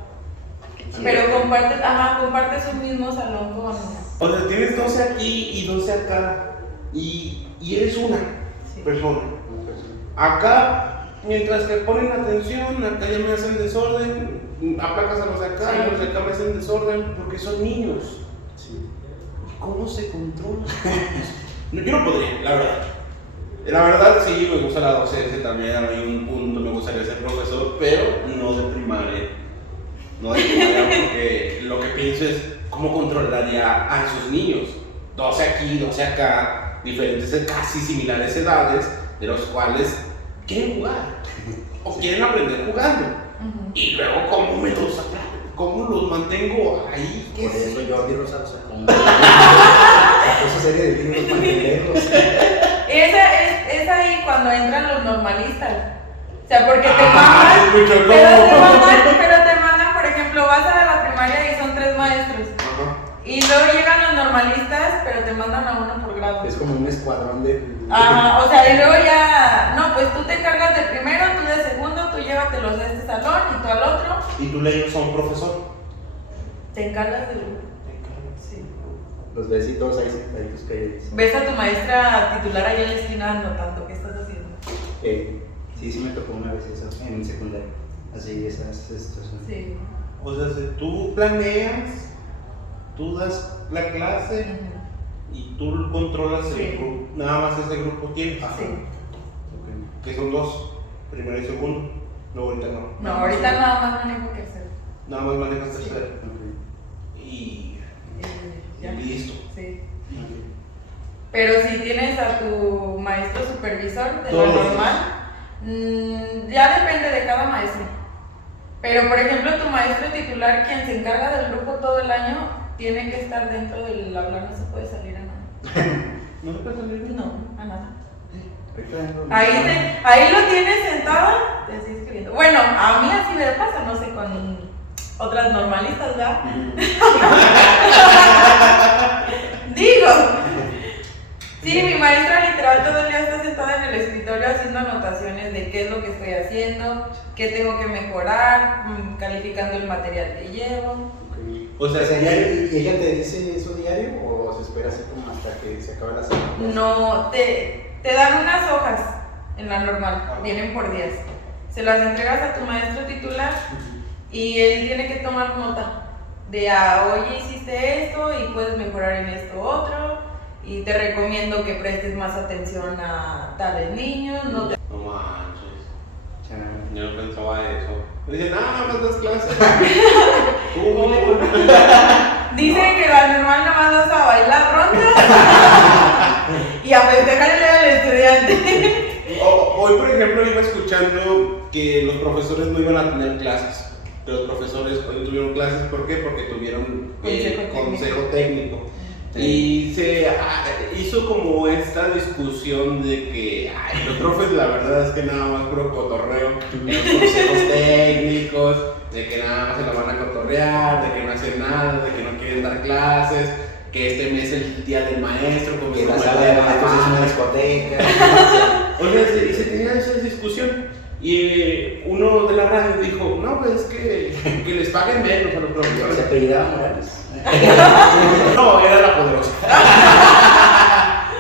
Pero compartes un mismo salón con... O sea, tienes 12 aquí y 12 acá. Y eres una persona. Acá, mientras que ponen atención, acá ya me hacen desorden. Aplacas a los de acá y los de acá me hacen desorden porque son niños. ¿Y cómo se controla? No, yo no podría, la verdad. La verdad sí, me gusta la docencia también, a mí un punto me gustaría ser profesor, pero no de primaria. No de primaria porque lo que pienso es cómo controlaría a esos niños. 12 aquí, 12 acá, diferentes, casi similares edades, de los cuales quieren jugar o quieren aprender jugando. Y luego, ¿cómo los mantengo ahí? Por eso Jordi Rosado sacó esa serie de libros mantenerlos. Es ahí cuando entran los normalistas. O sea, porque te Ay, mucho pero te mandan, por ejemplo, vas a la primaria y son 3 maestros. Ajá. Y luego llegan los normalistas, pero te mandan a uno por grado. Es como un escuadrón de... O sea, y luego ya, no, pues tú te encargas de primero, tú de segundo, tú llévatelos de este salón y tú al otro. Y tú le dices a un profesor. Te encargas del grupo. Sí. Los besitos ahí sentaditos calladitos. Ves a tu maestra titular ahí en la esquina anotando qué estás haciendo. Sí me tocó una vez eso en secundaria. Así, esas situaciones. Sí. O sea, si tú planeas, tú das la clase y tú controlas el grupo. Nada más ese grupo tiene. Sí. Que son 2, primero y segundo. No, ahorita no. No, ahorita nada más manejo tercero. Nada más manejas Sí. tercero. Y Ya. listo. Sí. Pero si tienes a tu maestro supervisor de Todos lo los normal, ya depende de cada maestro. Pero por ejemplo, tu maestro titular, quien se encarga del grupo todo el año, tiene que estar dentro del aula, no se puede salir a nada. ¿No se puede salir? No, a nada. Ahí Ahí lo tienes sentada, te estoy escribiendo. Bueno, a mí así me pasa, no sé, con otras normalistas, ¿verdad? Digo. Sí, mi maestra literal todo el día está sentada en el escritorio haciendo anotaciones de qué es lo que estoy haciendo, qué tengo que mejorar, calificando el material que llevo. O sea, ¿Y ella te dice eso diario o se espera así como hasta que se acabe la semana? No, te dan unas hojas en la normal, vienen por días. Se las entregas a tu maestro titular y él tiene que tomar nota de, oye, hiciste esto y puedes mejorar en esto otro, y te recomiendo que prestes más atención a tales niños. No manches. Yo no pensaba eso. Le dicen, más das clases. Dicen que la normal nada más vas a bailar rondas y a festejarle al estudiante. Hoy, por ejemplo, iba escuchando que los profesores no iban a tener clases. Que los profesores hoy tuvieron clases, ¿por qué? Porque tuvieron consejo técnico. Y se hizo como esta discusión de que los profes la verdad es que nada más puro cotorreo en los consejos técnicos, de que nada más se la van a cotorrear, de que no hacen nada, de que no quieren dar clases, que este mes es el día del maestro, como Que la sala de maestros es una discoteca. O sea, y se tenía esa discusión. Y uno de la radio dijo, no, pues es que les paguen menos a los Se profesores. apellidaba Morales. No, era la poderosa.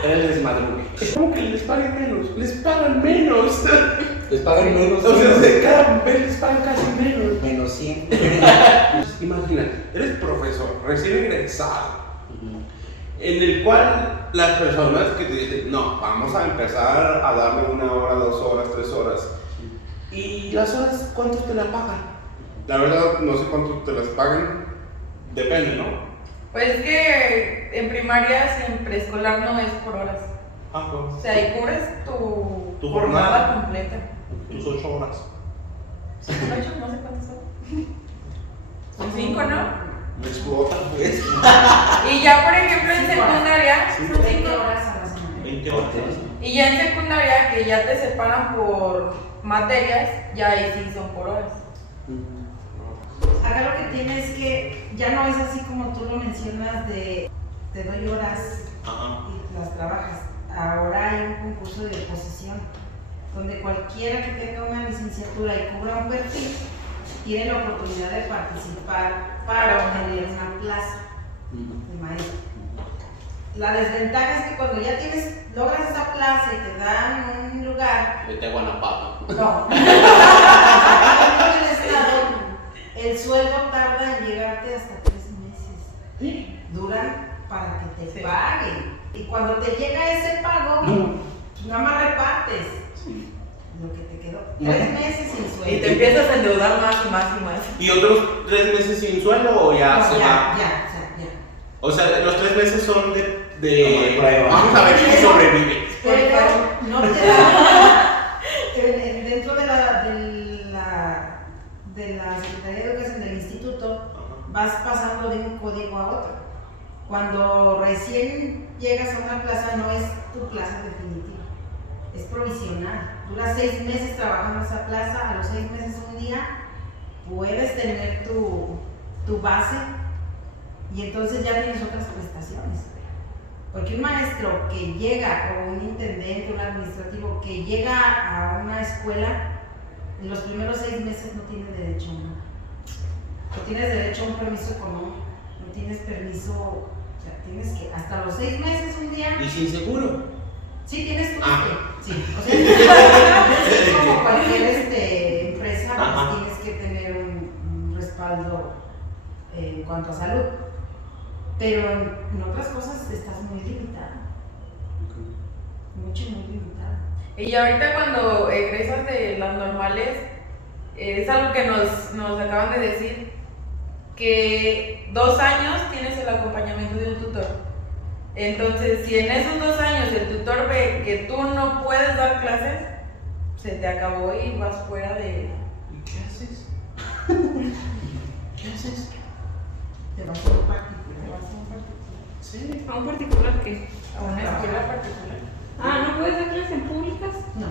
Era el desmadrugue. ¿Cómo que les paguen menos? Les pagan menos. Les pagan menos. O sea, cada vez les pagan casi menos. Menos 100. Pues, imagina, eres profesor, recién egresado, en el cual las personas que te dicen, no, vamos a empezar a darle 1 hora, 2 horas, 3 horas. ¿Y las horas cuánto te la pagan? La verdad, no sé cuánto te las pagan. Depende, ¿no? Pues es que en primaria, en preescolar no es por horas. Pues. O sea, ahí cubres tu Tu jornada jornada. completa. Tus 8 horas. ¿Son 8? No sé cuántas son. Son 5, ¿no? Me explota, pues. Y ya, por ejemplo, en secundaria, son 20 5. horas a la semana. 20 horas. Y ya en secundaria, que ya te separan por materias, ya ahí sí son por horas. Acá lo que tienes es que ya no es así como tú lo mencionas de te doy horas Ajá. y las trabajas. Ahora hay un concurso de oposición donde cualquiera que tenga una licenciatura y cubra un perfil tiene la oportunidad de participar para obtener una plaza de maestro. La desventaja es que cuando ya logras esa plaza y te dan un lugar, Vete a Guanajuato. no. En el estado, el sueldo tarda en llegarte hasta 3 meses. Duran para que te paguen. Y cuando te llega ese pago, pues nada más repartes lo que te quedó. 3 meses sin sueldo. Y te empiezas a endeudar más y más y más. ¿Y otros 3 meses sin sueldo o ya No, se va? ya. O sea, los 3 meses son de Como de prueba. Vamos a ver si sobrevive. Pero no te da dentro de la Secretaría de Educación del instituto, vas pasando de un código a otro. Cuando recién llegas a una plaza, no es tu plaza definitiva, es provisional. Duras 6 meses trabajando en esa plaza, a los 6 meses un día puedes tener tu base y entonces ya tienes otras prestaciones. Porque un maestro que llega, o un intendente, un administrativo que llega a una escuela, en los primeros 6 meses no tiene derecho a nada. No tienes derecho a un permiso económico, no tienes permiso, o sea, tienes que, hasta los 6 meses un día, ¿Y sin seguro? sí tienes tu sí, o sea, es como cualquier empresa, pues, tienes que tener un respaldo en cuanto a salud. Pero en otras cosas estás muy limitado. Muy limitado. Y ahorita cuando egresas de las normales, es algo que nos acaban de decir, que 2 años tienes el acompañamiento de un tutor. Entonces, si en esos 2 años el tutor ve que tú no puedes dar clases, se te acabó y vas fuera de... ¿Y qué haces? ¿Qué haces? Te vas a un particular. Sí. ¿A un particular qué? A una escuela particular. Ah, ¿no puedes dar clases en públicas? No.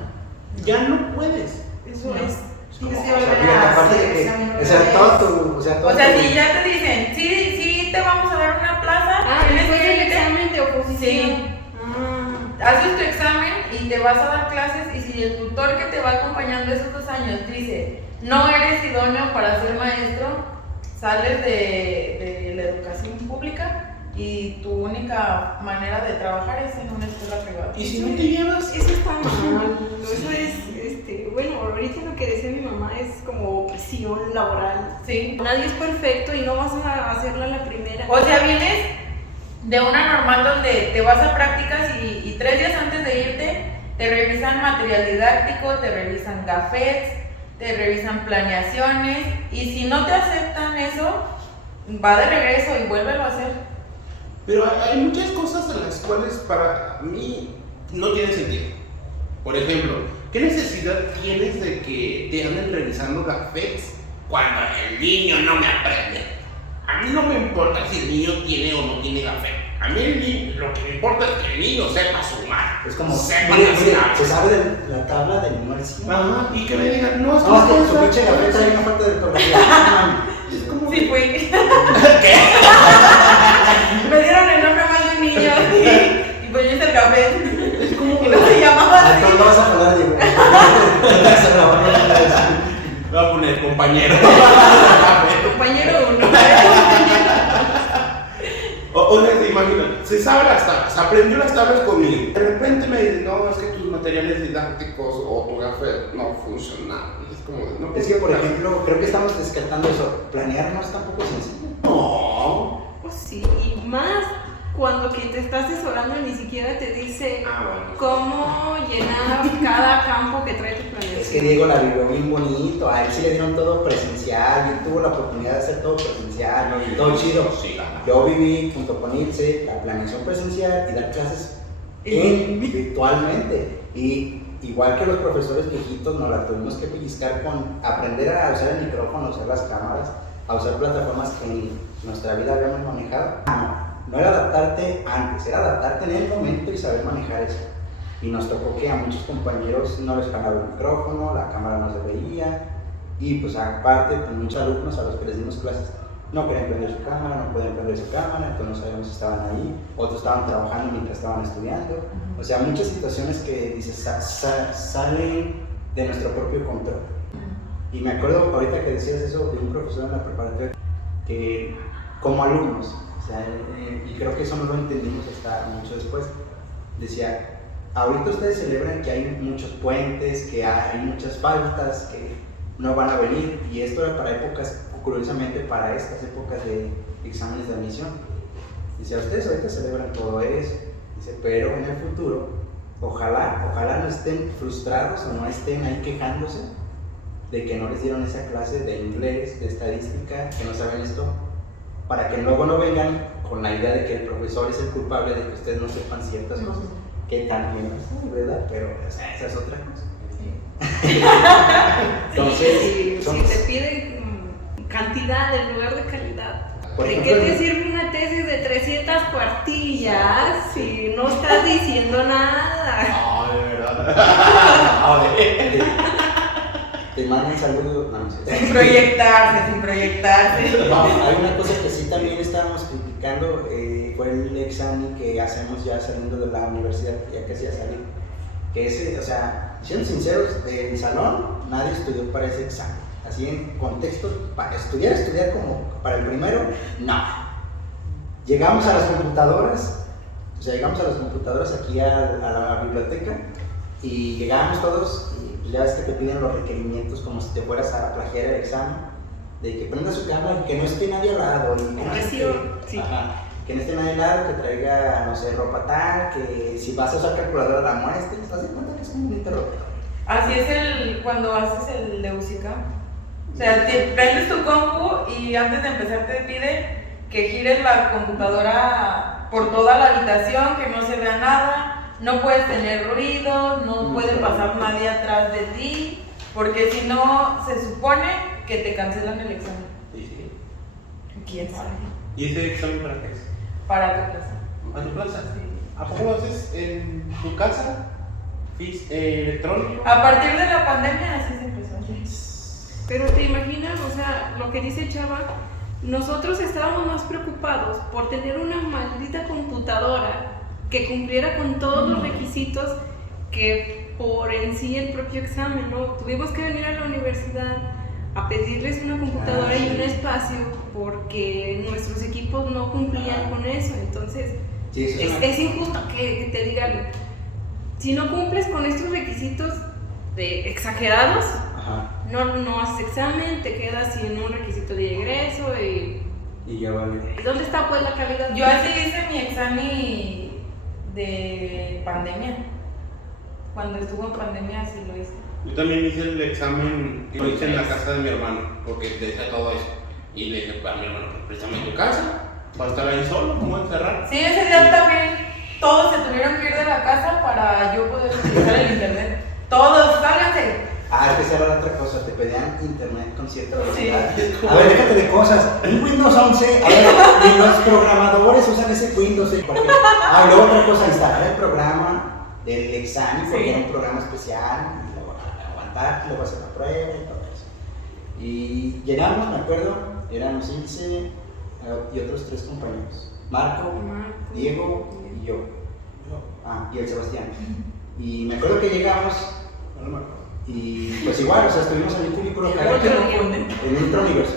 Ya no puedes. Eso No. es. Tienes que O sea, volver fíjate, a aparte hacer de que, examen o sea, otra todo vez. tu, o sea, todo O sea, tu- si ya te dicen, sí te vamos a dar una plaza, Ah, tienes después que del irte. examen de oposición. Sí. Ah. Haces tu examen y te vas a dar clases, y si el tutor que te va acompañando esos 2 años dice no eres idóneo para ser maestro, sales de la educación pública y tu única manera de trabajar es en una escuela privada. ¿Y si no te llevas? Eso está mal. Eso es, bueno, ahorita lo que decía mi mamá es como presión laboral. Sí. Nadie es perfecto y no vas a hacerla la primera. O sea, vienes de una normal donde te vas a prácticas y 3 días antes de irte te revisan material didáctico, te revisan gafetes, te revisan planeaciones, y si no te aceptan eso, va de regreso y vuélvelo a hacer. Pero hay muchas cosas en las cuales para mí no tienen sentido. Por ejemplo, ¿qué necesidad tienes de que te anden revisando gafetes cuando el niño no me aprende? A mí no me importa si el niño tiene o no tiene gafete. A mí lo que me importa es que el niño sepa sumar. Es como, sepa mire, las se tablas. sabe de la tabla del número 100. Ajá, y que me digan, no, es que No, es que esto su está- pinche gafeta hay una falta de ortografía. No mames. Es como Sí, fui. ¿Qué? Me dieron el nombre mal de un niño y pues yo hice el café. Es como Y no se llamaba Ah, así. entonces no vas a hablar, Diego. voy a poner compañero. Compañero uno. O sea, te imaginas, se sabe las tablas, aprendió las tablas conmigo. De repente me dice, no, es que tus materiales didácticos o tu gafete no funcionan. Es como, no, Es que, por ejemplo, creo que estamos descartando eso. Planear no es tampoco sencillo. no. Pues sí, y más cuando quien te está asesorando ni siquiera te dice Bueno. cómo llenar cada campo que trae tu planeación. Es que Diego la vivió bien bonito. A él sí le dieron todo presencial. Él tuvo la oportunidad de hacer todo presencial. Todo chido. Sí, claro. Yo viví junto con Ilse la planeación presencial y dar clases virtualmente. Y igual que los profesores viejitos, nos la tuvimos que pellizcar con aprender a usar el micrófono, a usar las cámaras, a usar plataformas que en nuestra vida habíamos manejado. No era adaptarte antes, era adaptarte en el momento y saber manejar eso. Y nos tocó que a muchos compañeros no les jalaba el micrófono, la cámara no se veía, y pues aparte, pues, muchos alumnos a los que les dimos clases no querían prender su cámara, no podían prender su cámara, entonces no sabíamos si estaban ahí, otros estaban trabajando mientras estaban estudiando. O sea, muchas situaciones que dices, salen de nuestro propio control. Y me acuerdo ahorita que decías eso de un profesor en la preparatoria, que como alumnos, o sea, y creo que eso no lo entendimos hasta mucho después, decía, ahorita ustedes celebran que hay muchos puentes, que hay muchas faltas, que no van a venir, y esto era para épocas, curiosamente para estas épocas de exámenes de admisión. Dice, ustedes ahorita celebran todo eso, dice, pero en el futuro, ojalá no estén frustrados o no estén ahí quejándose de que no les dieron esa clase de inglés, de estadística, que no saben esto, para que luego no vengan con la idea de que el profesor es el culpable de que ustedes no sepan ciertas cosas, que también es verdad, pero o sea, esa es otra cosa. Entonces, si te piden cantidad en lugar de calidad, por ¿de ejemplo, qué te sirve una tesis de 300 cuartillas si no estás diciendo nada? No, de verdad. te mandan saludos, no sé. Sin proyectarse. No, hay una cosa que sí también estábamos criticando, fue el examen que hacemos ya saliendo de la universidad, ya casi a salir. Que ese, o sea, siendo sinceros, del salón nadie estudió para ese examen. Así en contexto, para estudiar como para el primero, no. Llegamos a las computadoras, aquí a la biblioteca, y llegábamos todos, y pues ya ves que te piden los requerimientos como si te fueras a plagiar el examen, de que prenda su cámara y que no esté nadie al lado. Y que no Presión, esté, sí. ajá, que no esté nadie al lado, que traiga, no sé, ropa tal, que si vas a usar calculadora la muestres, haz de cuenta que es como un interrogatorio. Así es cuando haces el de UCICA, O sea, prendes tu compu y antes de empezar te pide que gires la computadora por toda la habitación, que no se vea nada, no puedes tener ruido, no puede pasar nadie atrás de ti, porque si no, se supone que te cancelan el examen. ¿Y sí? ¿Quién sabe? ¿Y ese examen para qué es? Para tu casa. ¿A tu plaza? Sí. ¿A poco lo haces en tu casa? ¿Electrónico? A partir de la pandemia así se empezó a hacer. Pero te imaginas, o sea, lo que dice Chava, nosotros estábamos más preocupados por tener una maldita computadora que cumpliera con todos los requisitos que por en sí el propio examen, ¿no? Tuvimos que venir a la universidad a pedirles una computadora y un espacio porque nuestros equipos no cumplían con eso. Entonces, Sí, eso es injusto que te digan, si no cumples con estos requisitos exagerados, Ajá. no haces examen, te quedas sin un requisito de ingreso Y ya vale. ¿y dónde está pues la calidad? Yo así hice mi examen de pandemia. Cuando estuvo en pandemia así lo hice. Yo también hice el examen, lo hice en la casa de mi hermano, porque decía todo eso. Y le dije a mi hermano, pues préstame tu casa, va a estar ahí solo, ¿cómo voy a encerrar? Sí, ese día también todos se tuvieron que ir de la casa para yo poder utilizar el internet. Todos, sálganse. Ah, es que se habla de otra cosa, te pedían internet con cierta velocidad. Sí. A ver, déjate de cosas. Un Windows 11, a ver, y los programadores usan ese Windows. Porque, luego otra cosa, instalar el programa del examen, porque Sí. era un programa especial, y luego aguantar, luego hacer la prueba y todo eso. Y llegamos, me acuerdo, éramos Ilse y otros 3 compañeros: Marco, Diego y yo. Y el Sebastián. Y me acuerdo que llegamos, no me acuerdo. Y pues igual, o sea, estuvimos en un cubículo cada Otro quien, día. en otro universo.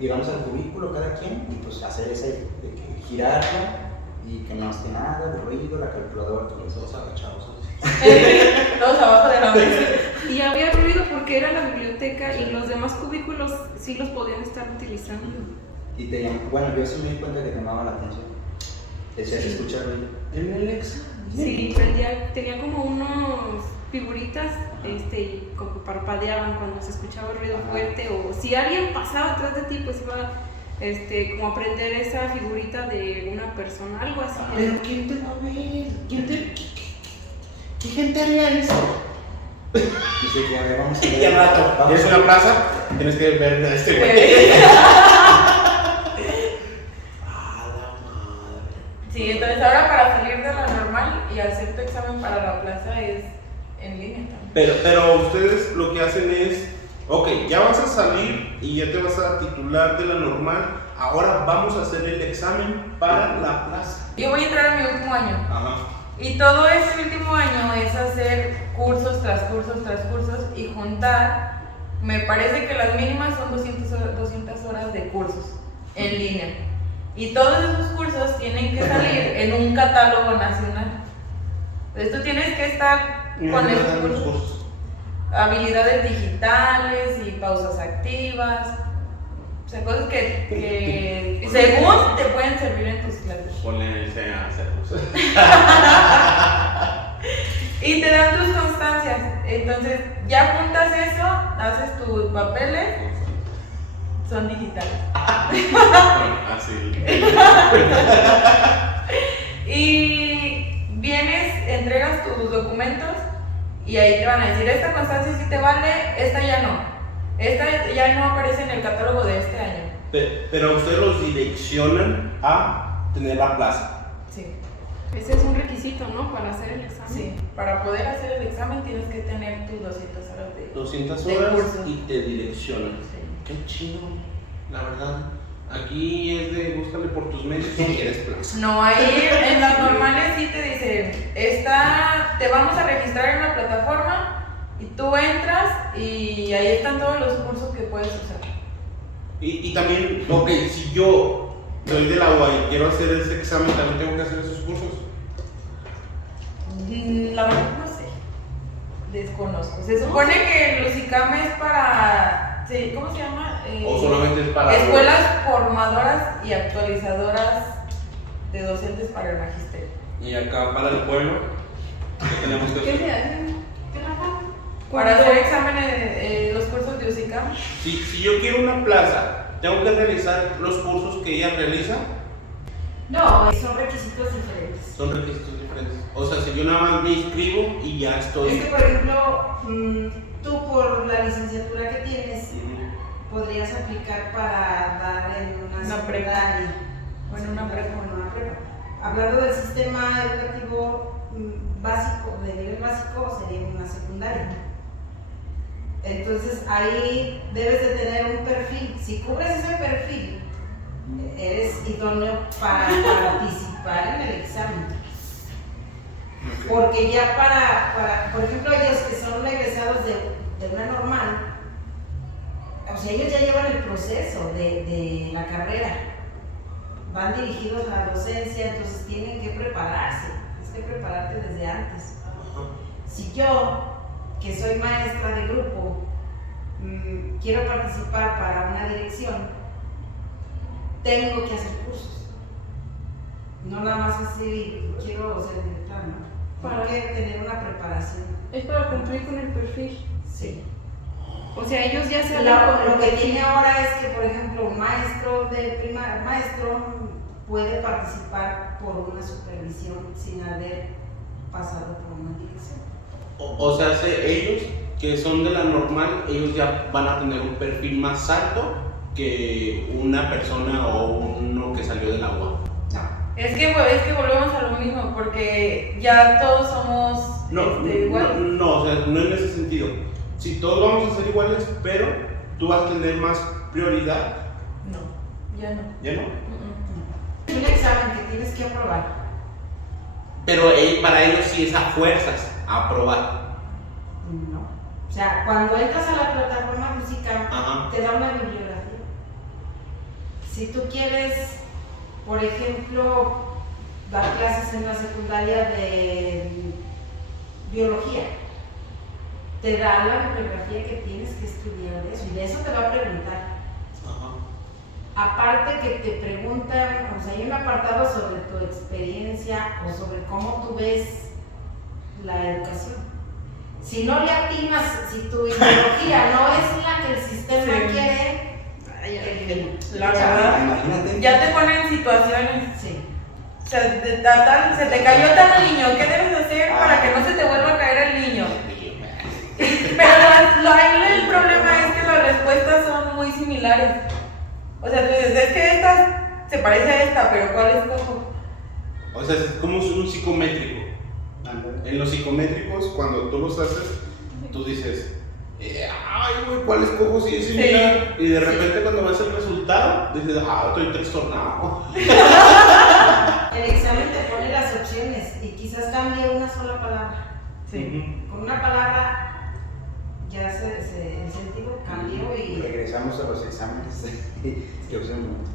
Llegamos al cubículo cada quien y pues hacer ese de que girarla y que no esté nada de ruido, la calculadora, todos los agachados. Todos abajo de la mesa. Y había ruido porque era la biblioteca y los demás cubículos sí los podían estar utilizando. Y te llaman, bueno, yo sí me di cuenta que te llamaba la atención. Decías Sí. escuchar ruido. ¿En el examen? Sí, tenía como unos figuritas y como parpadeaban cuando se escuchaba el ruido fuerte, o si alguien pasaba atrás de ti, pues iba como a prender esa figurita de una persona, algo así. ¿Pero quién te va a ver? ¿Qué gente haría eso? Dice que a ver, vamos a ver. Y al rato, Vamos es a una ver. plaza, tienes que ver a este güey. Sí, entonces ahora para salir de la normal y hacer tu examen para la plaza es en línea también. Pero ustedes lo que hacen es, ok, ya vas a salir y ya te vas a titular de la normal, ahora vamos a hacer el examen para la plaza. Yo voy a entrar a mi último año. Ajá. Y todo ese último año es hacer cursos tras cursos tras cursos y juntar, me parece que las mínimas son 200 horas de cursos en línea. Y todos esos cursos tienen que salir en un catálogo nacional. Entonces tú tienes que estar con esos cursos. Habilidades digitales y pausas activas. O sea, cosas que según te pueden servir en tus clases. Ponle a hacerlos. Y te dan tus constancias. Entonces, ya juntas eso, haces tus papeles, son digitales. Así. Y vienes, entregas tus documentos y ahí te van a decir, esta constancia sí te vale, esta ya no. Esta ya no aparece en el catálogo de este año. Pero ustedes los direccionan a tener la plaza. Sí. Ese es un requisito, ¿no? Para hacer el examen. Sí, para poder hacer el examen tienes que tener tus 200 horas de 200 de horas curso. y te direccionan. Sí. Qué chido, la verdad. Aquí es de búscale por tus medios si quieres plaza. No, ahí en las normales sí te dicen, te vamos a registrar en la plataforma y tú entras y ahí están todos los cursos que puedes usar. Y también, ok, si yo soy del agua y quiero hacer ese examen, ¿también tengo que hacer esos cursos? La verdad no sé, desconozco. Se supone que el Lucicam es para, sí, ¿cómo se llama? ¿O solamente es para...? Escuelas formadoras y actualizadoras de docentes para el magisterio. Y acá para el pueblo, ¿qué tenemos que ¿Qué hacer? se hace? para hacer exámenes, los cursos de UCICAM. Si yo quiero una plaza, ¿tengo que realizar los cursos que ella realiza? No, son requisitos diferentes. Son requisitos diferentes. O sea, si yo nada más me inscribo y ya estoy. Es que, por ejemplo, tú por la licenciatura que tienes, podrías aplicar para dar en una prepa. secundaria. O en una prepa. O en una prepa. Hablando del sistema educativo básico, de nivel básico, sería en una secundaria. Entonces ahí debes de tener un perfil. Si cubres ese perfil, eres idóneo para participar en el examen. Porque ya por ejemplo, ellos que son egresados de una normal, o sea, ellos ya llevan el proceso de la carrera, van dirigidos a la docencia, entonces tienen que prepararse, tienes que prepararte desde antes. Si yo, que soy maestra de grupo, quiero participar para una dirección, tengo que hacer cursos. No nada más así, quiero ser directora, ¿no? Tengo que tener una preparación. Es para cumplir con el perfil. Sí. O sea, ellos ya se Lo que tiene ahora es que, por ejemplo, un maestro puede participar por una supervisión sin haber pasado por una dirección. O sea, ellos que son de la normal, ellos ya van a tener un perfil más alto que una persona o uno que salió del agua. Es que volvemos a lo mismo, porque ya todos somos iguales. No, o sea, no en ese sentido. Si todos vamos a ser iguales, pero tú vas a tener más prioridad. No, ya no. ¿Ya no? Es un examen que tienes que aprobar. Pero para ellos sí es a fuerzas, a aprobar. No. O sea, cuando entras a la plataforma musical, te da una bibliografía. Si tú quieres, por ejemplo, dar clases en la secundaria de biología, te da la bibliografía que tienes que estudiar de eso, y de eso te va a preguntar. Aparte que te preguntan, o sea, hay un apartado sobre tu experiencia o sobre cómo tú ves la educación. Si no le atinas, si tu ideología no es la que el sistema quiere, la verdad, Imagínate. ya te ponen situaciones. sí. O sea, se te cayó tal niño, ¿qué debes hacer para que no se te vuelva a caer el niño? Pero el problema es que las respuestas son muy similares. O sea, tú dices, es que esta se parece a esta, pero ¿cuál escojo? O sea, es como un psicométrico. En los psicométricos, cuando tú los haces, tú dices, ay, güey, ¿cuál escojo si es similar? Y de repente cuando ves el resultado, dices, estoy trastornado. El examen te pone las opciones y quizás cambie una sola palabra. Sí. Con una palabra ya el sentido cambió y... Regresamos a los exámenes que usamos.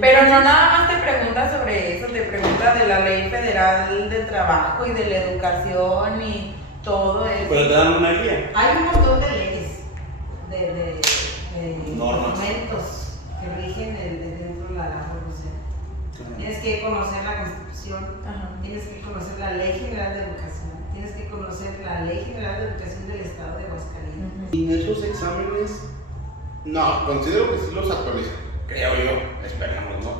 Pero no nada más te pregunta sobre eso, te pregunta de la Ley Federal del Trabajo y de la educación y todo eso. Pero te dan una guía. Hay un montón de leyes, de Normas. documentos que rigen dentro de la labor docente. Tienes que conocer la Constitución, tienes que conocer la Ley General de Educación, tienes que conocer la Ley General de Educación del Estado de Aguascalientes. Y en esos exámenes, no, considero que sí los actualizan. Creo yo, esperemos, ¿no?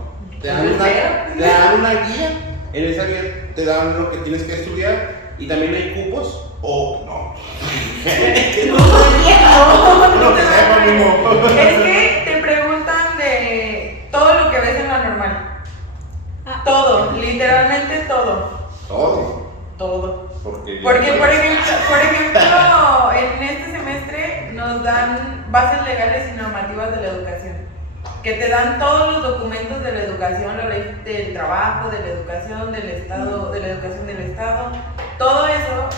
Te dan una guía, en esa guía te dan lo que tienes que estudiar y también hay cupos o no. No te sepa, mismo. Es que te preguntan de todo lo que ves en la normal. Todo, literalmente todo. Todo. Porque, por ejemplo, en este semestre nos dan bases legales y normativas de la educación, que te dan todos los documentos de la educación, la ley del trabajo, de la educación del Estado, de la educación del Estado, todo eso,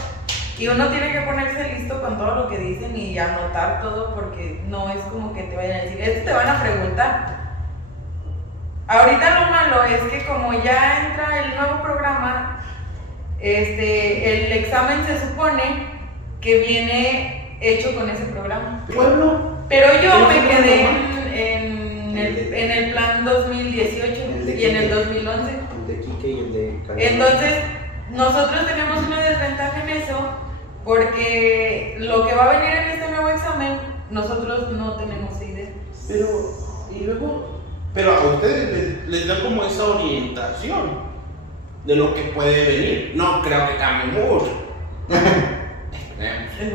y uno tiene que ponerse listo con todo lo que dicen y anotar todo, porque no es como que te vayan a decir, esto te van a preguntar. Ahorita lo malo es que como ya entra el nuevo programa, el examen se supone que viene hecho con ese programa. Pueblo. Pero yo me quedé en el plan 2018 y en el 2011. El de Quique y el de Calderón. Entonces, nosotros tenemos una desventaja en eso, porque lo que va a venir en este nuevo examen, nosotros no tenemos idea. Pero a ustedes les da como esa orientación de lo que puede venir. No creo que cambie mucho.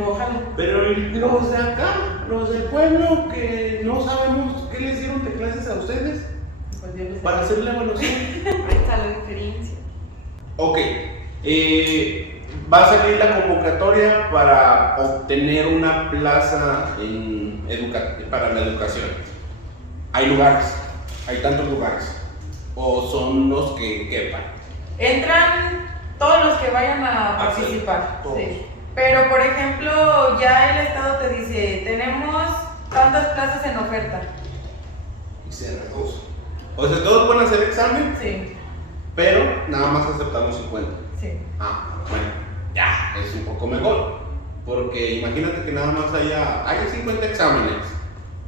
Ojalá. Pero los de acá, los del pueblo, que no sabemos qué les dieron de clases a ustedes Pues Dios lo sabe. para hacer la evaluación. Ahí está la diferencia. Ok, va a salir la convocatoria para obtener una plaza para la educación. Hay lugares, hay tantos lugares, o son los que quepan. Entran todos los que vayan a Ah, sí, participar. todos. Sí. Pero, por ejemplo, ya el Estado te dice, tenemos tantas plazas en oferta. Y se reduce. O sea, todos pueden hacer examen, Sí, pero nada más aceptamos 50. sí. Ah, bueno, ya, es un poco mejor. Porque imagínate que nada más haya 50 exámenes.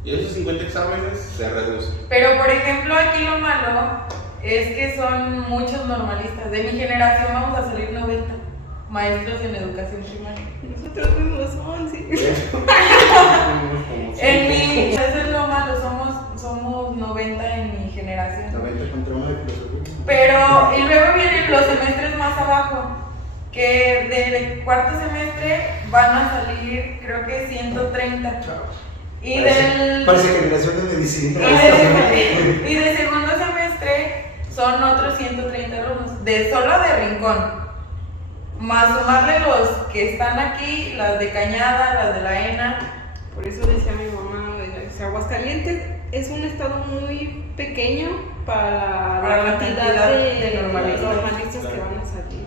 Y esos 50 exámenes se reducen. Pero, por ejemplo, aquí lo malo es que son muchos normalistas. De mi generación vamos a salir 90 maestros en educación primaria. Nosotros fuimos 11. Eso es lo malo, somos 90 en mi generación. 90 contra 1 de filosofía. Pero, y luego vienen los semestres más abajo, que del cuarto semestre van a salir, creo que 130. Y Parece generación de medicina. y de segundo semestre son otros 130 alumnos, solo de Rincón. Más sumarle los que están aquí, las de Cañada, las de la ENA. Por eso decía mi mamá, Aguascalientes es un estado muy pequeño para la cantidad de normalistas que van a salir.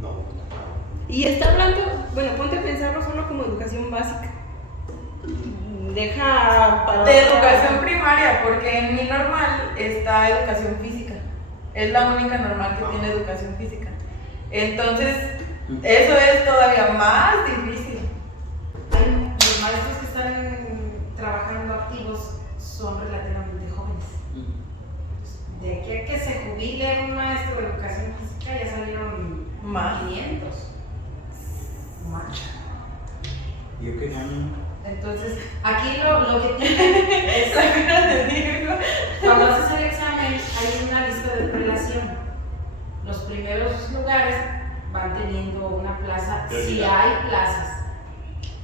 No. Y está hablando, bueno, ponte a pensarlo solo como educación básica. Deja para... De educación primaria, porque en mi normal está educación física. Es la única normal que tiene educación física. Entonces, eso es todavía más difícil. Los maestros que están trabajando activos son relativamente jóvenes. De aquí a que se jubile un maestro de educación física ya salieron Más. 500. Más. Yo qué año. Entonces, aquí lo que tiene es, cuando haces el examen hay una lista de prelación. Los primeros lugares van teniendo una plaza, si hay plazas.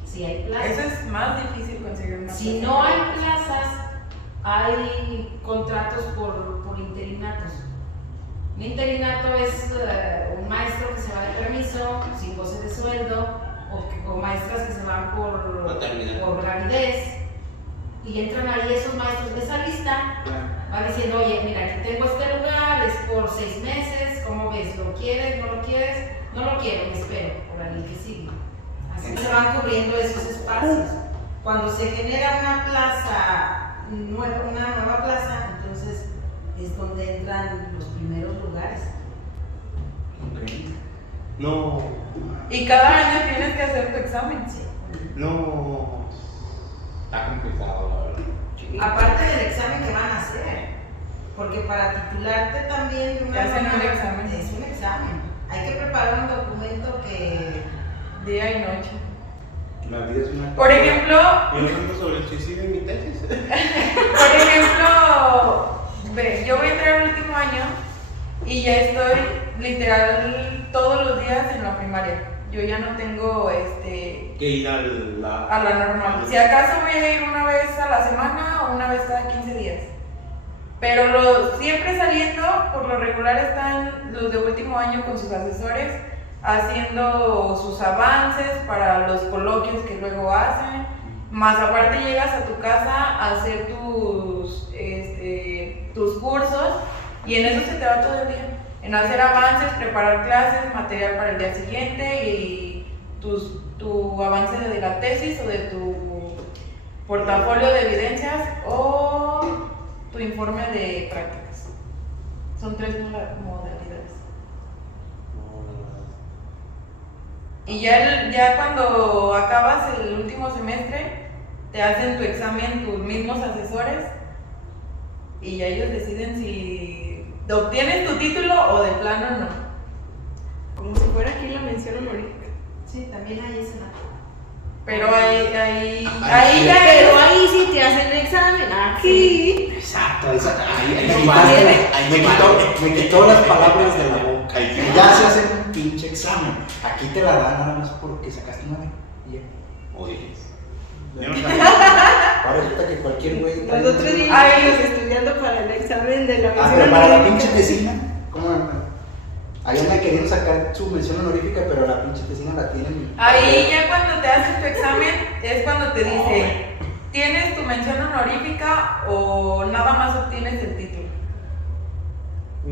Si hay plazas. Eso es más difícil conseguir una Si plaza. no hay plazas, hay contratos por interinatos. Un interinato es un maestro que se va de permiso sin goce de sueldo, o maestras que se van por gravidez, y entran ahí esos maestros de esa lista. Va diciendo, oye, mira, aquí tengo este lugar, es por 6 meses, ¿cómo ves? ¿Lo quieres? ¿No lo quieres? No lo quiero, me espero, por el que sigue. Así se van cubriendo esos espacios. Cuando se genera una plaza, una nueva plaza, entonces es donde entran los primeros lugares. No. Y cada año tienes que hacer tu examen. Sí. No. Está complicado, la verdad. Aparte del examen que van a hacer, porque para titularte también de una Te hacen un normal, examen. es un examen. Hay que preparar un documento que Día y noche. La vida es una. Por ejemplo, Yo ando sobre el suicidio en mi tesis. Por ejemplo, ve, yo voy a entrar al último año y ya estoy literal todos los días en la primaria. Yo ya no tengo Que ir a la normal. Si acaso voy a ir una vez a la semana o una vez cada 15 días. Pero siempre saliendo, por lo regular están los de último año con sus asesores haciendo sus avances para los coloquios que luego hacen. Más aparte llegas a tu casa a hacer tus cursos y en eso se te va todo el día. En hacer avances, preparar clases, material para el día siguiente y tu avance de la tesis o de tu portafolio de evidencias o tu informe de prácticas. Son 3 modalidades. Y ya cuando acabas el último semestre, te hacen tu examen tus mismos asesores y ya ellos deciden si obtienes tu título o de plano no. como si fuera aquí la mención honorífica. Sí, también hay ese dato. Pero ahí ya Pero ahí sí te hacen examen, aquí. Exacto, Ahí me quitó las palabras de la boca. Ahí sí. Ya se hace un pinche examen. Aquí te la dan nada más porque sacaste una. Y ya. Oye, yo no sabía. Ahora resulta que cualquier güey. trae Nosotros un- íbamos estudiando para el examen de la mención pero para la honorífica. pinche tesina, ¿cómo andan? Ahí andan queriendo sacar su mención honorífica, pero la pinche tesina la tienen. Ahí ya cuando te hacen tu examen es cuando te dice, ¿tienes tu mención honorífica o nada más obtienes el título?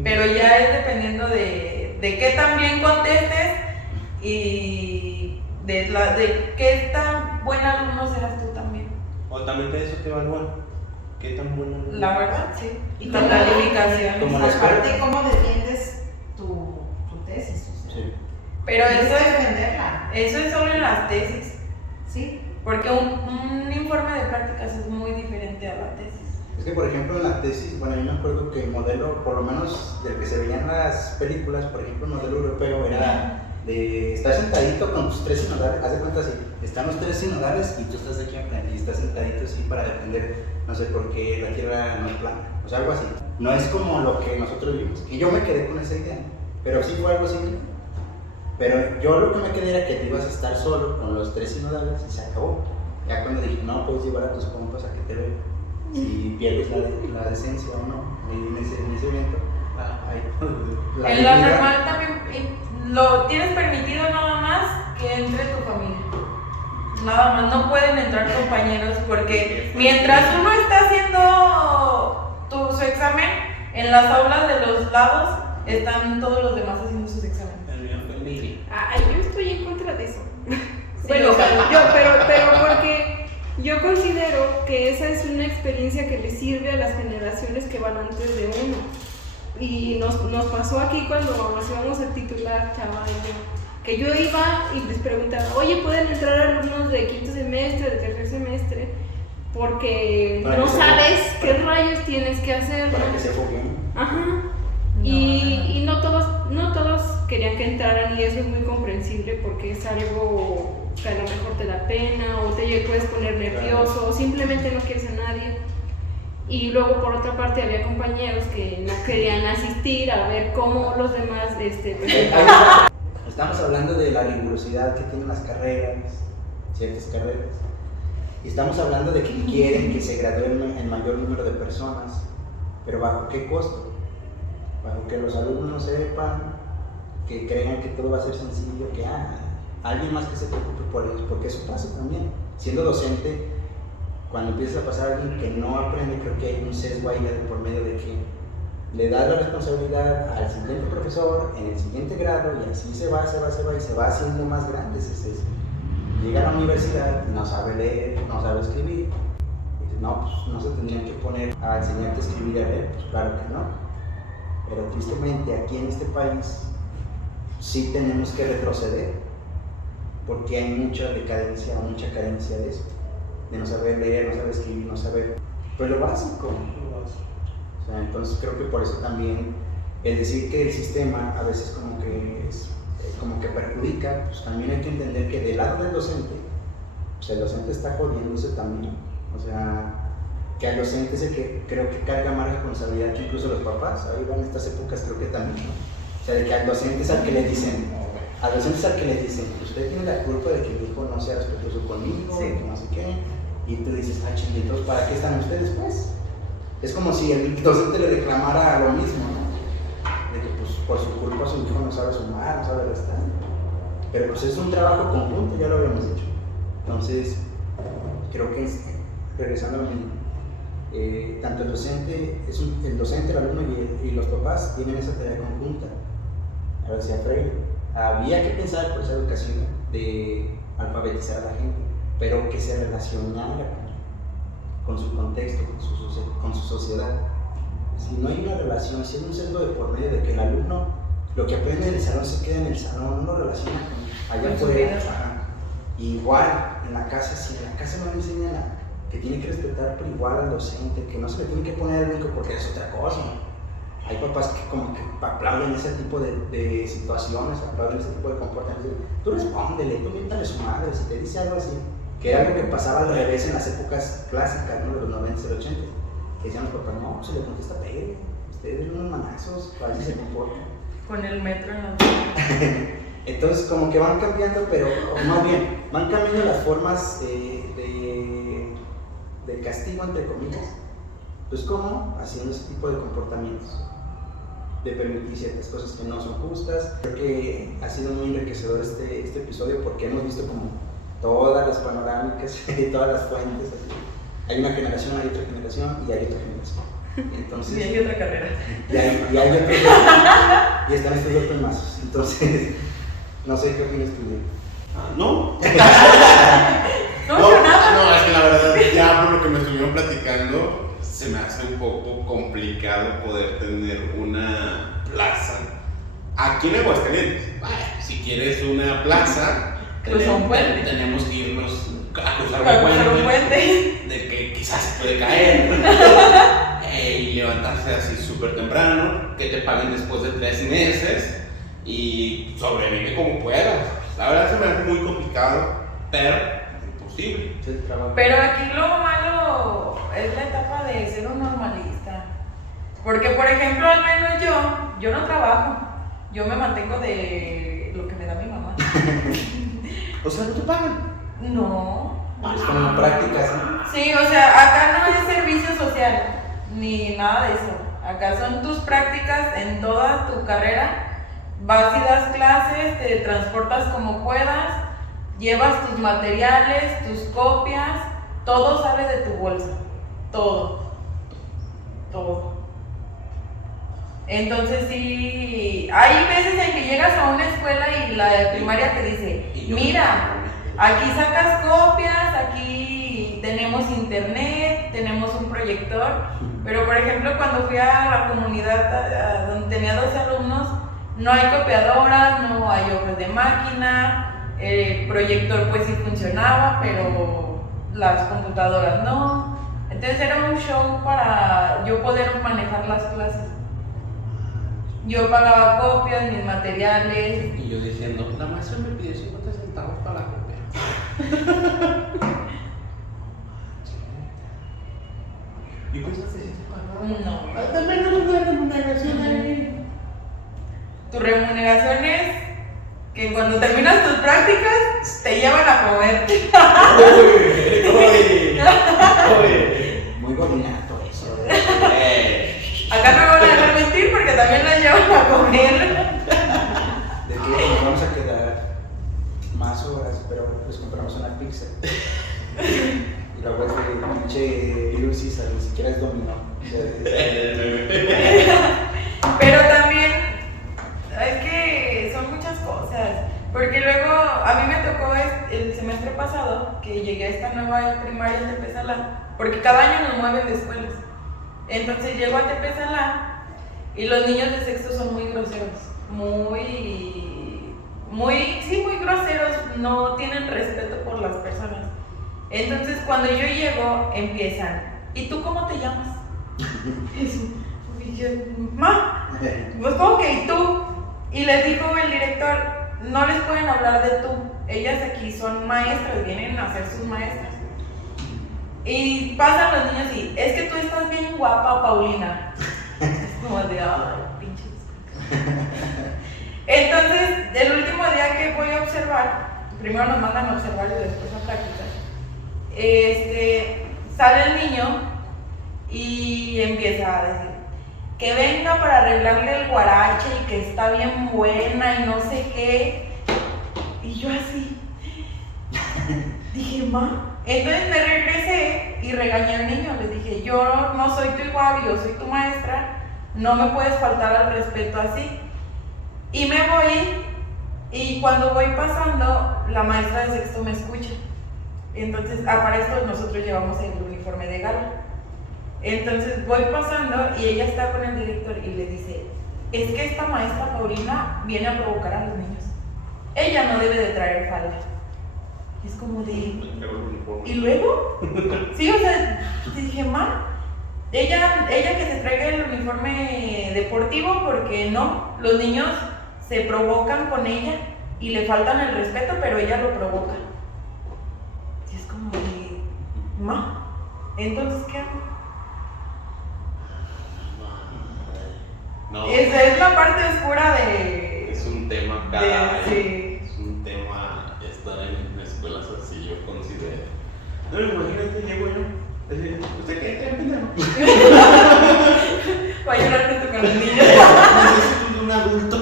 Pero ya es dependiendo de qué tan bien contestes y de qué tan buen alumno serás tú también. O también de eso te evalúan. ¿Qué tan bueno? La verdad, sí. Y Y con como- calificaciones. como la Aparte, ¿cómo defiendes tu tesis? O sea, Sí. Pero tienes eso que es, defenderla. eso es solo en las tesis. Sí. Porque un informe de prácticas es muy diferente a la tesis. Es que, por ejemplo, en la tesis, bueno, yo me acuerdo que el modelo, por lo menos del que se veían en las películas, por ejemplo, el modelo europeo era de estar sentadito con tus tres sinodales, haz de cuenta así, están los tres sinodales y tú estás aquí enfrente y estás sentadito así para defender, no sé por qué la tierra no es plana, o sea, algo así. No es como lo que nosotros vimos, y yo me quedé con esa idea, pero sí fue algo así. Pero yo lo que me quedé era que te ibas a estar solo con los tres sinodales y se acabó. Ya cuando dije, no, puedes llevar a tus compas a que te vean. Si pierdes la decencia o no en ese evento. La En la dignidad. normal también lo tienes permitido nada más que entre tu familia. Nada más, no pueden entrar compañeros porque mientras uno está haciendo su examen, en las aulas de los lados están todos los demás haciendo sus exámenes. Yo estoy en contra de eso. Sí, Bueno, o sea, pero porque yo considero que esa es una experiencia que le sirve a las generaciones que van antes de uno. Y nos pasó aquí cuando nos íbamos a titular, Chava y yo, que yo iba y les preguntaba, oye, ¿pueden entrar alumnos de quinto semestre, de tercer semestre? Porque Para no que se sabes fo- qué rayos tienes que hacer. Para ¿no? que se enfoquen. Ajá. No, Y no todos querían que entraran y eso es muy comprensible porque es algo que a lo mejor te da pena o te puedes poner nervioso o simplemente no quieres a nadie. Y luego por otra parte había compañeros que no querían asistir a ver cómo los demás presentaban. Estamos hablando de la rigurosidad que tienen las carreras, ciertas carreras. Y estamos hablando de que quieren que se gradúen el mayor número de personas, pero ¿bajo qué costo? Bajo que los alumnos no sepan, que crean que todo va a ser sencillo, que alguien más que se preocupe por ellos, porque eso pasa también. Siendo docente, cuando empiezas a pasar a alguien que no aprende, creo que hay un sesgo ahí de por medio de que le das la responsabilidad al siguiente profesor en el siguiente grado y así se va y se va haciendo más grande ese sesgo. Llega a la universidad, no sabe leer, no sabe escribir, y dice, no, pues no se tendrían que poner a enseñarte a escribir y a leer, pues claro que no. Pero tristemente aquí en este país sí tenemos que retroceder porque hay mucha decadencia, mucha carencia de eso, de no saber leer, no saber escribir, no saber, pues lo básico. O sea, entonces creo que por eso también el decir que el sistema a veces como que perjudica, pues también hay que entender que del lado del docente, pues el docente está jodiéndose también. O sea, que al docente es el que creo que carga más responsabilidad que incluso los papás. Ahí van estas épocas, creo que también, ¿no? O sea, de que al docente es al que le dicen, usted tiene la culpa de que mi hijo no sea respetuoso conmigo, Sí. de que no sé qué, y tú dices, chinguitos, ¿para qué están ustedes pues? Es como si el docente le reclamara lo mismo, ¿no? De que pues por su culpa su hijo no sabe sumar, no sabe restar. Pero pues es un trabajo conjunto, ya lo habíamos dicho. Entonces, creo que regresando a lo mismo, tanto el docente, el docente, el alumno y los papás tienen esa tarea conjunta. Ahora decía Freire, había que pensar por esa educación de alfabetizar a la gente, pero que se relacionara con su contexto, con su sociedad. Si no hay una relación, si hay un sesgo de por medio de que el alumno lo que aprende en el salón se queda en el salón, no lo relaciona con allá Con su afuera. vida. Ajá. Igual en la casa, si en la casa no le enseñan que tiene que respetar por igual al docente, que no se le tiene que poner el único porque es otra cosa, hay papás que como que aplauden ese tipo de situaciones, aplauden ese tipo de comportamientos. Tú respóndele, tú miéntale a su madre si te dice algo así. Que era algo que pasaba al revés en las épocas clásicas, ¿no? De los 90 y los 80. Que decían los papás, no, se le contesta pegue, ustedes ven unos manazos, para ver si se comporta. Con el metro en la Entonces como que van cambiando, pero o más bien, van cambiando las formas de castigo, entre comillas. Pues como haciendo ese tipo de comportamientos, de permitir ciertas cosas que no son justas. Creo que ha sido muy enriquecedor este episodio porque hemos visto como todas las panorámicas y todas las fuentes. Hay una generación, hay otra generación y hay otra generación. Entonces, y hay otra carrera. Y hay otro, y están estos dos temazos. Entonces, no sé qué opinas tú. No. Nada. No, es que la verdad, ya por lo que me estuvieron platicando, se me hace un poco complicado poder tener una plaza aquí en Aguascalientes. Vaya, si quieres una plaza, Cruza un puente. tenemos que irnos a cruzar Para cruzar un un puente. de que quizás se puede caer y levantarse así súper temprano, que te paguen después de 3 meses y sobrevive como puedas. La verdad se me hace muy complicado, pero imposible. Pero aquí lo malo es la etapa de ser un normalista. Porque, por ejemplo, al menos yo no trabajo. Yo me mantengo de lo que me da mi mamá. O sea, ¿no te pagan? No. Es como prácticas, ¿no? Sí, o sea, acá no es servicio social, ni nada de eso. Acá son tus prácticas en toda tu carrera. Vas y das clases, te transportas como puedas, llevas tus materiales, tus copias, todo sale de tu bolsa. Todo. Entonces sí, hay veces en que llegas a una escuela y la de primaria te dice, mira, aquí sacas copias, aquí tenemos internet, tenemos un proyector, pero por ejemplo cuando fui a la comunidad donde tenía 12 alumnos, no hay copiadoras, no hay hojas de máquina, el proyector pues sí funcionaba, pero las computadoras no. Entonces era un show para yo poder manejar las clases. Yo pagaba copias, mis materiales. Y yo diciendo, la maestra me pidió 50 centavos para la copia. ¿Y pensaste si te pagaban? No. Dame una remuneración ahí. Tu remuneración es que cuando terminas tus prácticas te llevan a comer. Muy boniato eso. Acá no me van a dejar mentir porque también las llevan a comer. De que nos vamos a quedar más horas, pero les compramos una pizza. Y luego es de pinche Little Caesar, ni siquiera es dominó. O sea, Pero también es que son muchas cosas. Porque luego a mí me tocó el semestre pasado que llegué a esta nueva primaria en Tepesalá, porque cada año nos mueven de escuelas. Entonces llego a Tepesalá y los niños de sexto son muy groseros, muy groseros, no tienen respeto por las personas. Entonces cuando yo llego empiezan, ¿y tú cómo te llamas? Y yo, ma, pues ¿cómo que y tú? Y les dijo el director, no les pueden hablar de tú, ellas aquí son maestras, vienen a ser sus maestras. Y pasan los niños y, es que tú estás bien guapa, Paulina. Es como de, ay, pinches. Entonces, el último día que voy a observar, primero nos mandan a observar y después a práctica, sale el niño y empieza a decir que venga para arreglarle el guarache y que está bien buena y no sé qué. Y yo así, dije, ma. Entonces me regresé y regañé al niño, le dije, yo no soy tu igual, yo soy tu maestra, no me puedes faltar al respeto así. Y me voy, y cuando voy pasando, la maestra de sexto me escucha. Entonces, para esto nosotros llevamos el uniforme de gala. Entonces voy pasando y ella está con el director y le dice, es que esta maestra Paulina viene a provocar a los niños. Ella no debe de traer falda. Y es como de, ¿y luego? Sí, o sea, dije, ma, ella que se traiga el uniforme deportivo, porque no, los niños se provocan con ella y le faltan el respeto, pero ella lo provoca. Y es como de, ma, entonces ¿qué hago? No, Esa es la parte oscura de... es un tema cada año. sí. Es un tema estar en escuelas así, yo considero. No, imagínate, llego yo. ¿Usted qué? ¿Qué pendejo? Va a llorar junto con los niños. Necesito un adulto.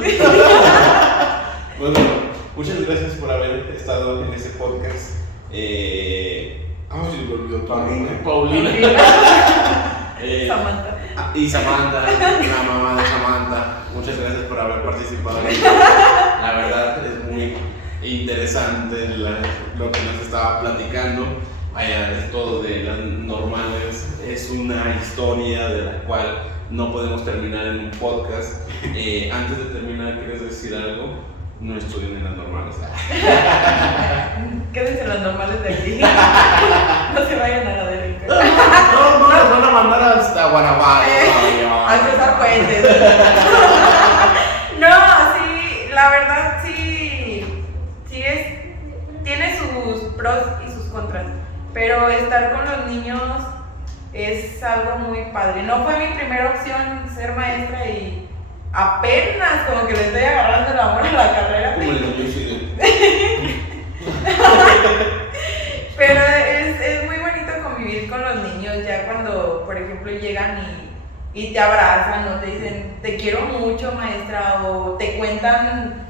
Pues bueno, muchas gracias por haber estado en ese podcast. Ay, se me olvidó Paulina. Samantha. Y Samantha, la mamá de Samantha. Muchas gracias por haber participado en esto. La verdad es muy interesante lo que nos estaba platicando. Vaya, de todo de las normales. Es una historia de la cual no podemos terminar en un podcast. Antes de terminar, ¿quieres decir algo? No estudien en las normales. Quédense las normales de aquí. No se vayan a la de Rica. No, nos van a mandar hasta Guanajuato. A cruzar puentes. No, sí, la verdad sí tiene sus pros y sus contras. Pero estar con los niños es algo muy padre. No fue mi primera opción ser maestra y apenas como que le estoy agarrando el amor a la carrera. Como el niño sí. Pero es muy bonito convivir con los niños ya cuando, por ejemplo, llegan y te abrazan o te dicen, te quiero mucho, maestra, o te cuentan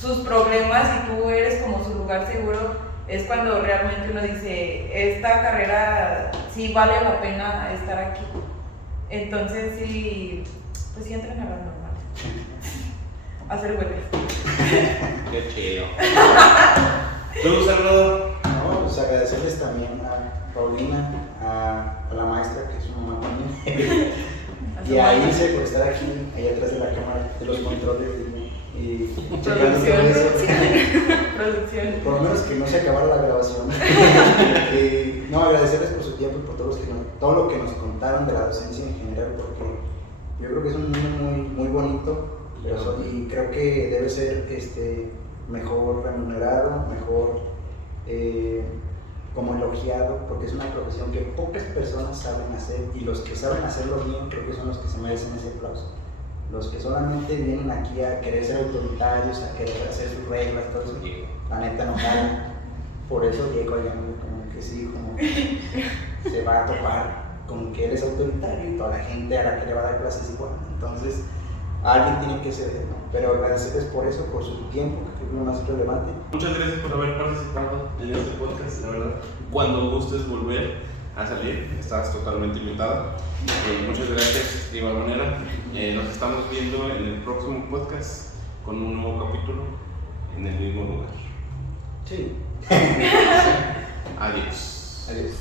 sus problemas y tú eres como su lugar seguro. Es cuando realmente uno dice, esta carrera sí vale la pena estar aquí. Entonces sí, pues sí entran a las normales. A hacer huelgas. Qué chido. ¿Tú, Salvador? No, pues agradecerles también a Paulina, a la maestra que es su mamá también, y a Ilse por estar aquí, ahí atrás de la cámara, de los controles y checando todo eso. Producción. Por lo menos que no se acabara la grabación. No, agradecerles por su tiempo y por todo lo que nos contaron de la docencia en general, porque yo creo que es un mundo muy bonito, y creo que debe ser mejor remunerado, mejor como elogiado, porque es una profesión que pocas personas saben hacer, y los que saben hacerlo bien creo que son los que se merecen ese aplauso. Los que solamente vienen aquí a querer ser autoritarios, a querer hacer sus reglas, todo eso, la neta no jalan. Por eso Diego ya como que sí, como que se va a topar con que él es autoritario y toda la gente a la que le va a dar clases igual. Entonces, alguien tiene que ceder, ¿no? Pero agradecerles por eso, por su tiempo, que es lo más relevante. Muchas gracias por haber participado en este podcast, la verdad. Cuando gustes volver a salir, estás totalmente invitada. Muchas gracias de igual manera. Nos estamos viendo en el próximo podcast con un nuevo capítulo en el mismo lugar. Sí. Adiós. Adiós.